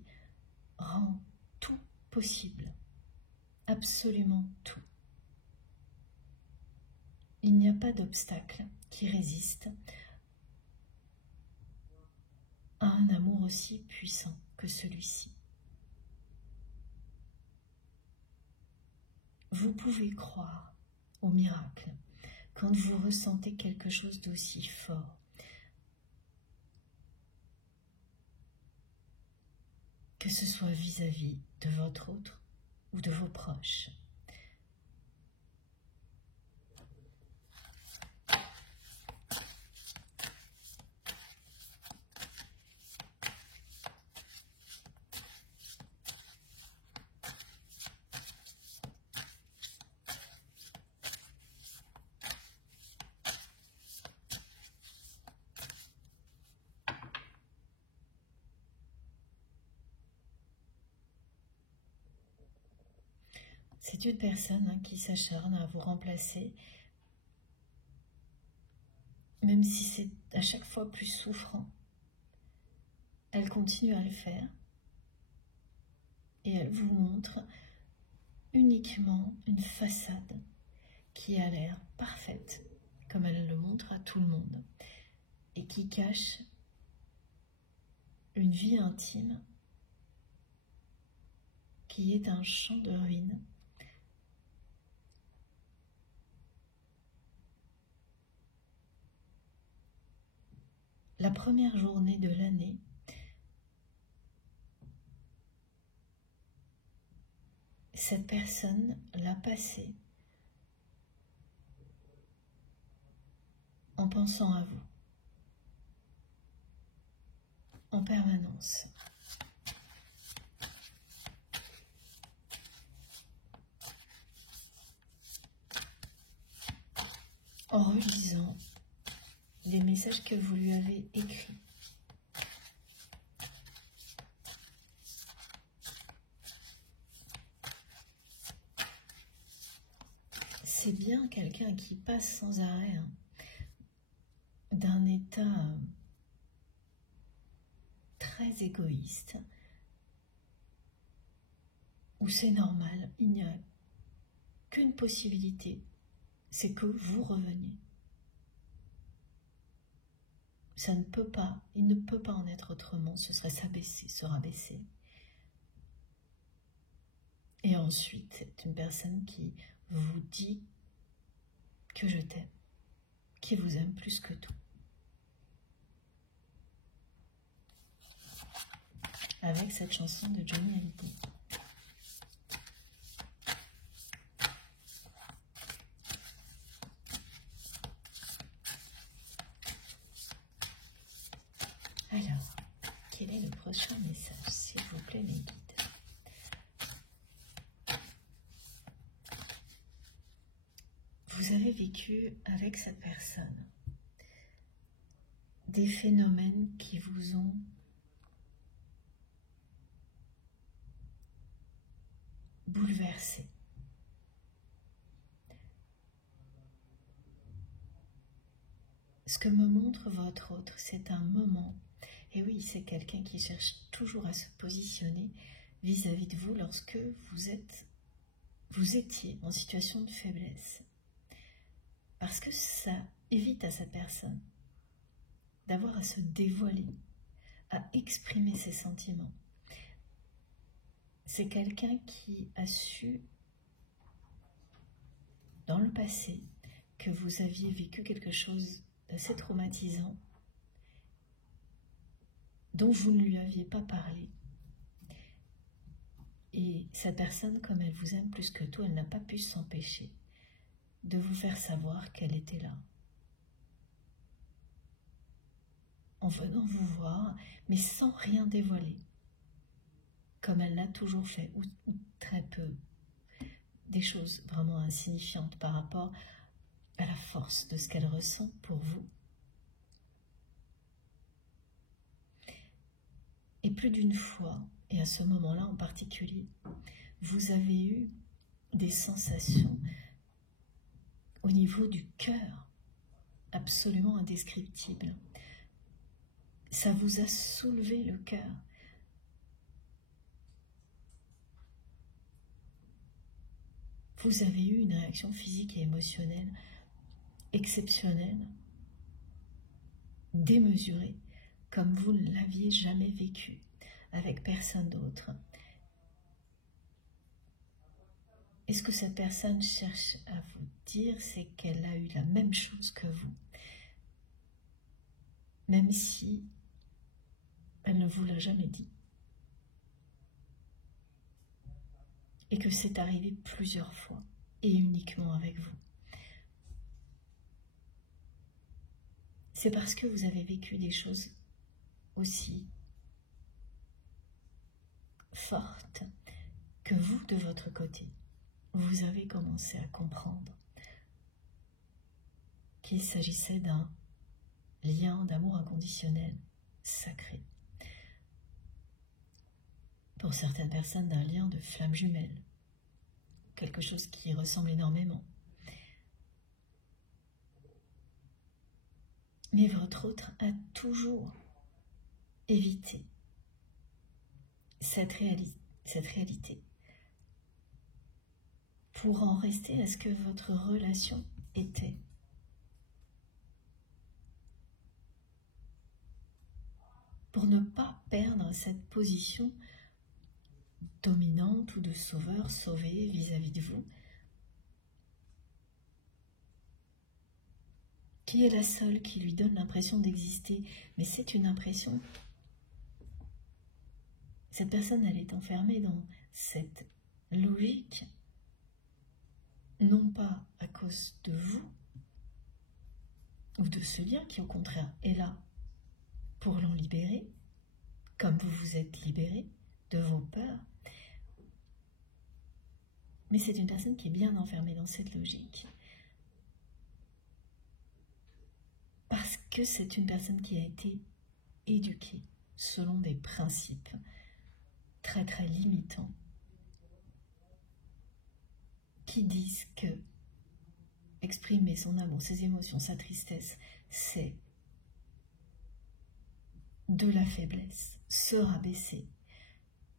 rend tout possible, absolument tout. Il n'y a pas d'obstacle qui résiste à un amour aussi puissant que celui-ci. Vous pouvez croire au miracle quand vous ressentez quelque chose d'aussi fort. Que ce soit vis-à-vis de votre autre ou de vos proches. C'est une personne qui s'acharne à vous remplacer, même si c'est à chaque fois plus souffrant. Elle continue à le faire et elle vous montre uniquement une façade qui a l'air parfaite, comme elle le montre à tout le monde, et qui cache une vie intime qui est un champ de ruines. La première journée de l'année, cette personne l'a passée en pensant à vous, en permanence. En relisant les messages que vous lui avez écrits. C'est bien quelqu'un qui passe sans arrêt d'un état très égoïste, où c'est normal, il n'y a qu'une possibilité, c'est que vous reveniez. Ça ne peut pas, il ne peut pas en être autrement, ce serait s'abaisser, se rabaisser. Et ensuite, c'est une personne qui vous dit que je t'aime, qui vous aime plus que tout. Avec cette chanson de Johnny Hallyday. Alors, quel est le prochain message, s'il vous plaît, mes guides? Vous avez vécu avec cette personne des phénomènes qui vous ont bouleversé. Ce que me montre votre autre, c'est un moment, et oui, c'est quelqu'un qui cherche toujours à se positionner vis-à-vis de vous lorsque vous étiez en situation de faiblesse. Parce que ça évite à cette personne d'avoir à se dévoiler, à exprimer ses sentiments. c'est quelqu'un qui a su, dans le passé, que vous aviez vécu quelque chose d'assez traumatisant, dont vous ne lui aviez pas parlé. Et cette personne, comme elle vous aime plus que tout, elle n'a pas pu s'empêcher de vous faire savoir qu'elle était là. En venant vous voir, mais sans rien dévoiler, comme elle l'a toujours fait, ou très peu. Des choses vraiment insignifiantes par rapport à la force de ce qu'elle ressent pour vous. Et plus d'une fois, et à ce moment-là en particulier, vous avez eu des sensations au niveau du cœur absolument indescriptibles. Ça vous a soulevé le cœur. Vous avez eu une réaction physique et émotionnelle exceptionnelle, démesurée, comme vous ne l'aviez jamais vécu avec personne d'autre. Et ce que cette personne cherche à vous dire, c'est qu'elle a eu la même chose que vous, même si elle ne vous l'a jamais dit. Et que c'est arrivé plusieurs fois, et uniquement avec vous. C'est parce que vous avez vécu des choses aussi fortes que vous, de votre côté, vous avez commencé à comprendre qu'il s'agissait d'un lien d'amour inconditionnel, sacré. Pour certaines personnes, d'un lien de flamme jumelle, quelque chose qui ressemble énormément. Mais votre autre a toujours évité cette réalité pour en rester à ce que votre relation était. Pour ne pas perdre cette position dominante ou de sauveur, sauvé vis-à-vis de vous, qui est la seule qui lui donne l'impression d'exister, mais c'est une impression. Cette personne, elle est enfermée dans cette logique, non pas à cause de vous, ou de ce lien qui au contraire est là pour l'en libérer, comme vous vous êtes libéré de vos peurs, mais c'est une personne qui est bien enfermée dans cette logique. Parce que c'est une personne qui a été éduquée selon des principes très très limitants qui disent que exprimer son amour, ses émotions, sa tristesse, c'est de la faiblesse, se rabaisser,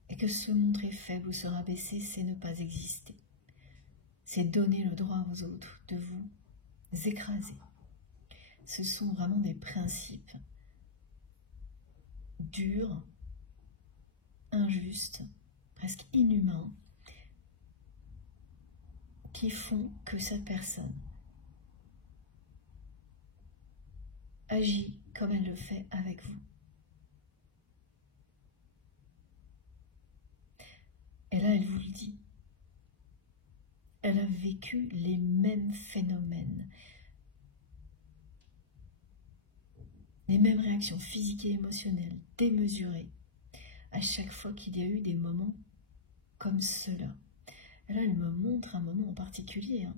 et que se montrer faible ou se rabaisser, c'est ne pas exister. C'est donner le droit aux autres de vous écraser. Ce sont vraiment des principes durs, injustes, presque inhumains, qui font que cette personne agit comme elle le fait avec vous. Et là, elle vous le dit. Elle a vécu les mêmes phénomènes, les mêmes réactions physiques et émotionnelles, démesurées, à chaque fois qu'il y a eu des moments comme cela. Et là, elle me montre un moment en particulier,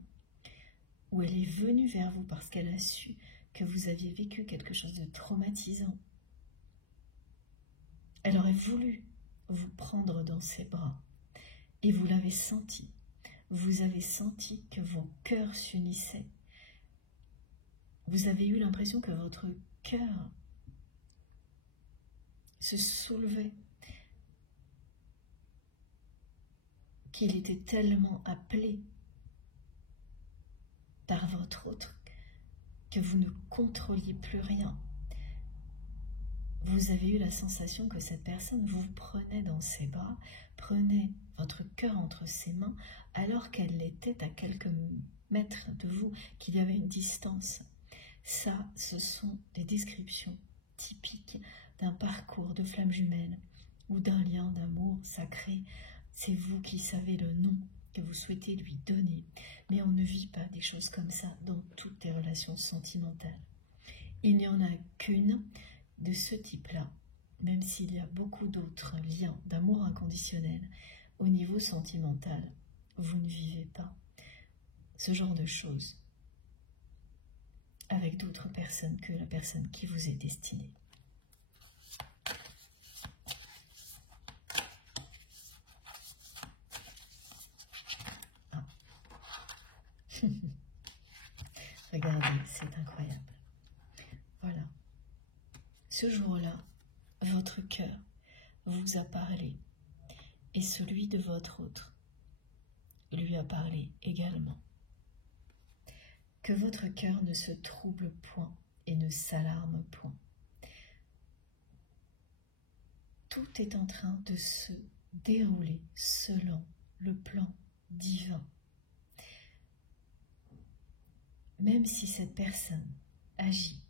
où elle est venue vers vous parce qu'elle a su que vous aviez vécu quelque chose de traumatisant. Elle aurait voulu vous prendre dans ses bras, et vous l'avez senti. Vous avez senti que vos cœurs s'unissaient. Vous avez eu l'impression que votre cœur se soulevait, qu'il était tellement appelé par votre autre que vous ne contrôliez plus rien. vous avez eu la sensation que cette personne vous prenait dans ses bras, prenait votre cœur entre ses mains, alors qu'elle était à quelques mètres de vous, qu'il y avait une distance. Ça, ce sont des descriptions typiques d'un parcours de flamme jumelle ou d'un lien d'amour sacré. C'est vous qui savez le nom que vous souhaitez lui donner, mais on ne vit pas des choses comme ça dans toutes les relations sentimentales. Il n'y en a qu'une de ce type-là, même s'il y a beaucoup d'autres liens d'amour inconditionnel au niveau sentimental. Vous ne vivez pas ce genre de choses avec d'autres personnes que la personne qui vous est destinée. Ah. Regardez, c'est incroyable. Voilà. Ce jour-là, votre cœur vous a parlé et celui de votre autre lui a parlé également. Que votre cœur ne se trouble point et ne s'alarme point. Tout est en train de se dérouler selon le plan divin. Même si cette personne agit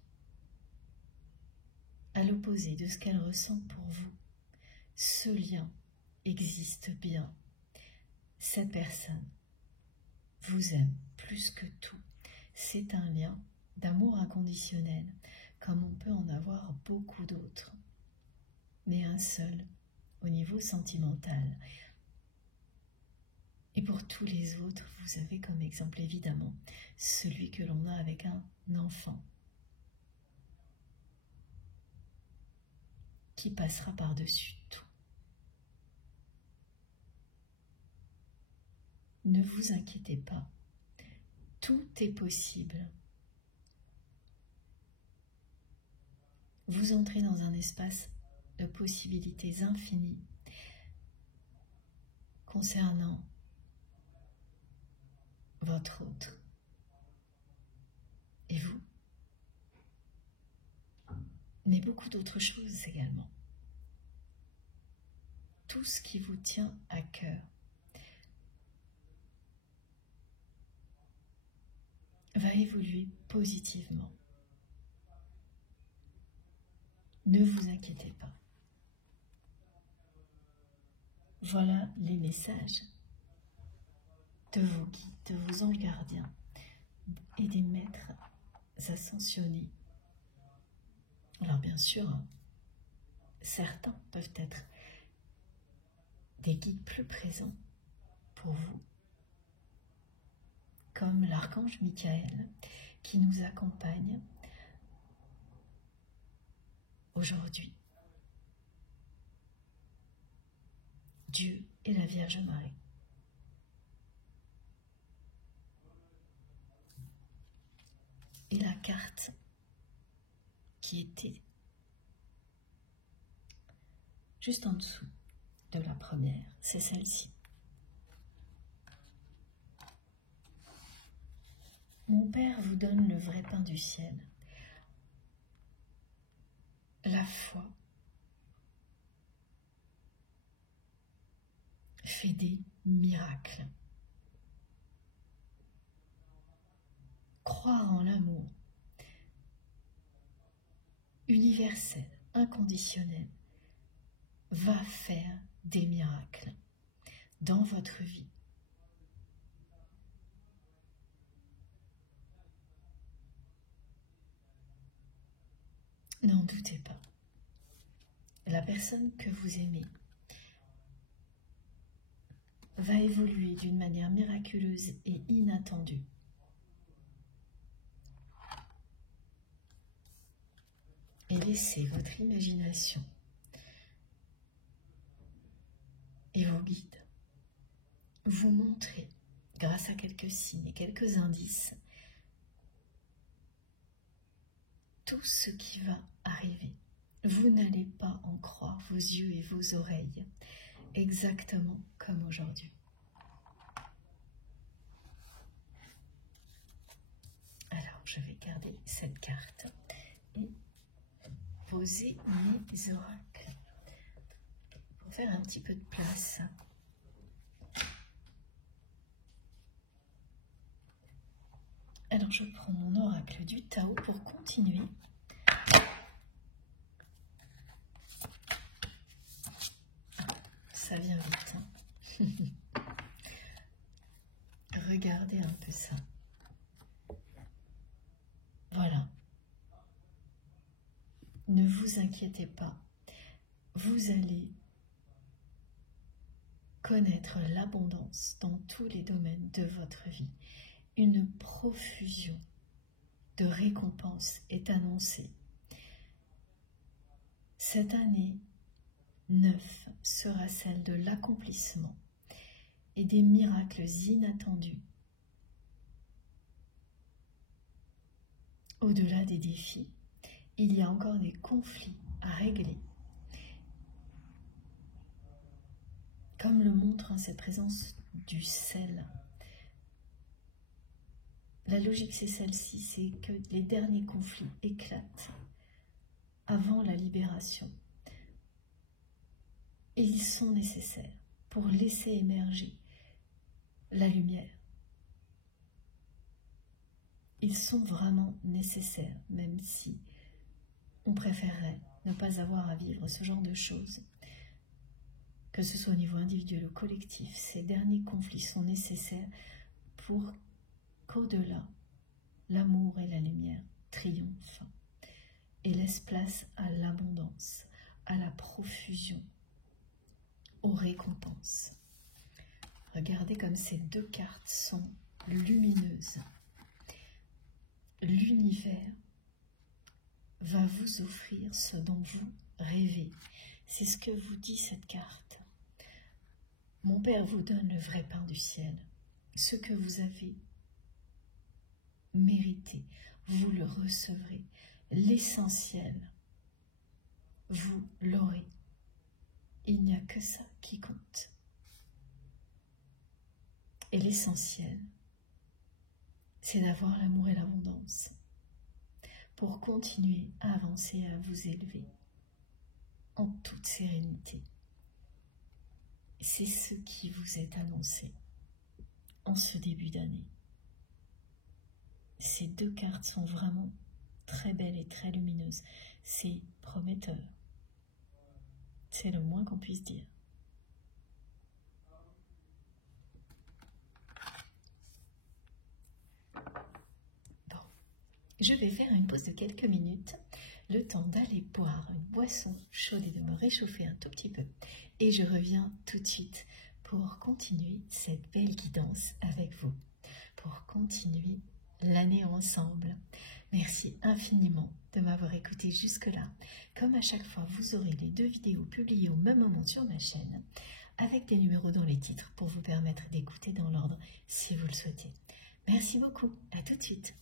à l'opposé de ce qu'elle ressent pour vous, ce lien existe bien. Cette personne vous aime plus que tout. C'est un lien d'amour inconditionnel, comme on peut en avoir beaucoup d'autres, mais un seul au niveau sentimental. Et pour tous les autres, vous avez comme exemple évidemment celui que l'on a avec un enfant, qui passera par-dessus tout. Ne vous inquiétez pas, tout est possible. Vous entrez dans un espace de possibilités infinies concernant votre autre et vous, mais beaucoup d'autres choses également. Tout ce qui vous tient à cœur va évoluer positivement. Ne vous inquiétez pas. Voilà les messages de vos guides, de vos anges gardiens et des maîtres ascensionnés. Alors bien sûr, certains peuvent être des guides plus présents pour vous, comme l'archange Michael qui nous accompagne aujourd'hui. Dieu et la Vierge Marie. Et la carte qui était juste en dessous de la première, c'est celle-ci. Mon Père vous donne le vrai pain du ciel, la foi fait des miracles. Croire en l'amour universel, inconditionnel, va faire des miracles dans votre vie. N'en doutez pas. La personne que vous aimez va évoluer d'une manière miraculeuse et inattendue. Et laissez votre imagination et vos guides vous montrer, grâce à quelques signes et quelques indices, tout ce qui va arriver. Vous n'allez pas en croire vos yeux et vos oreilles, exactement comme aujourd'hui. Alors, je vais garder cette carte et poser mes oracles pour faire un petit peu de place. Alors je prends mon oracle du Tao pour continuer. Ça vient vite. Hein. Regardez un peu ça. Voilà. Ne vous inquiétez pas. Vous allez connaître l'abondance dans tous les domaines de votre vie. Une profusion de récompenses est annoncée. Cette année 9 sera celle de l'accomplissement et des miracles inattendus. Au-delà des défis, il y a encore des conflits à régler. Comme le montre cette présence du sel. La logique, c'est celle-ci, c'est que les derniers conflits éclatent avant la libération. Et ils sont nécessaires pour laisser émerger la lumière. Ils sont vraiment nécessaires, même si on préférerait ne pas avoir à vivre ce genre de choses. Que ce soit au niveau individuel ou collectif, ces derniers conflits sont nécessaires pour qu'au-delà, l'amour et la lumière triomphent et laissent place à l'abondance, à la profusion, aux récompenses. Regardez comme ces deux cartes sont lumineuses. L'univers va vous offrir ce dont vous rêvez. C'est ce que vous dit cette carte. Mon Père vous donne le vrai pain du ciel. Ce que vous avez mérité, vous le recevrez. L'essentiel, vous l'aurez. Il n'y a que ça qui compte. Et l'essentiel, c'est d'avoir l'amour et l'abondance pour continuer à avancer et à vous élever en toute sérénité. C'est ce qui vous est annoncé en ce début d'année. Ces deux cartes sont vraiment très belles et très lumineuses. C'est prometteur. C'est le moins qu'on puisse dire. Bon, je vais faire une pause de quelques minutes, le temps d'aller boire une boisson chaude et de me réchauffer un tout petit peu. Et je reviens tout de suite pour continuer cette belle guidance avec vous, pour continuer l'année ensemble. Merci infiniment de m'avoir écouté jusque-là. Comme à chaque fois, vous aurez les 2 vidéos publiées au même moment sur ma chaîne, avec des numéros dans les titres pour vous permettre d'écouter dans l'ordre si vous le souhaitez. Merci beaucoup, à tout de suite.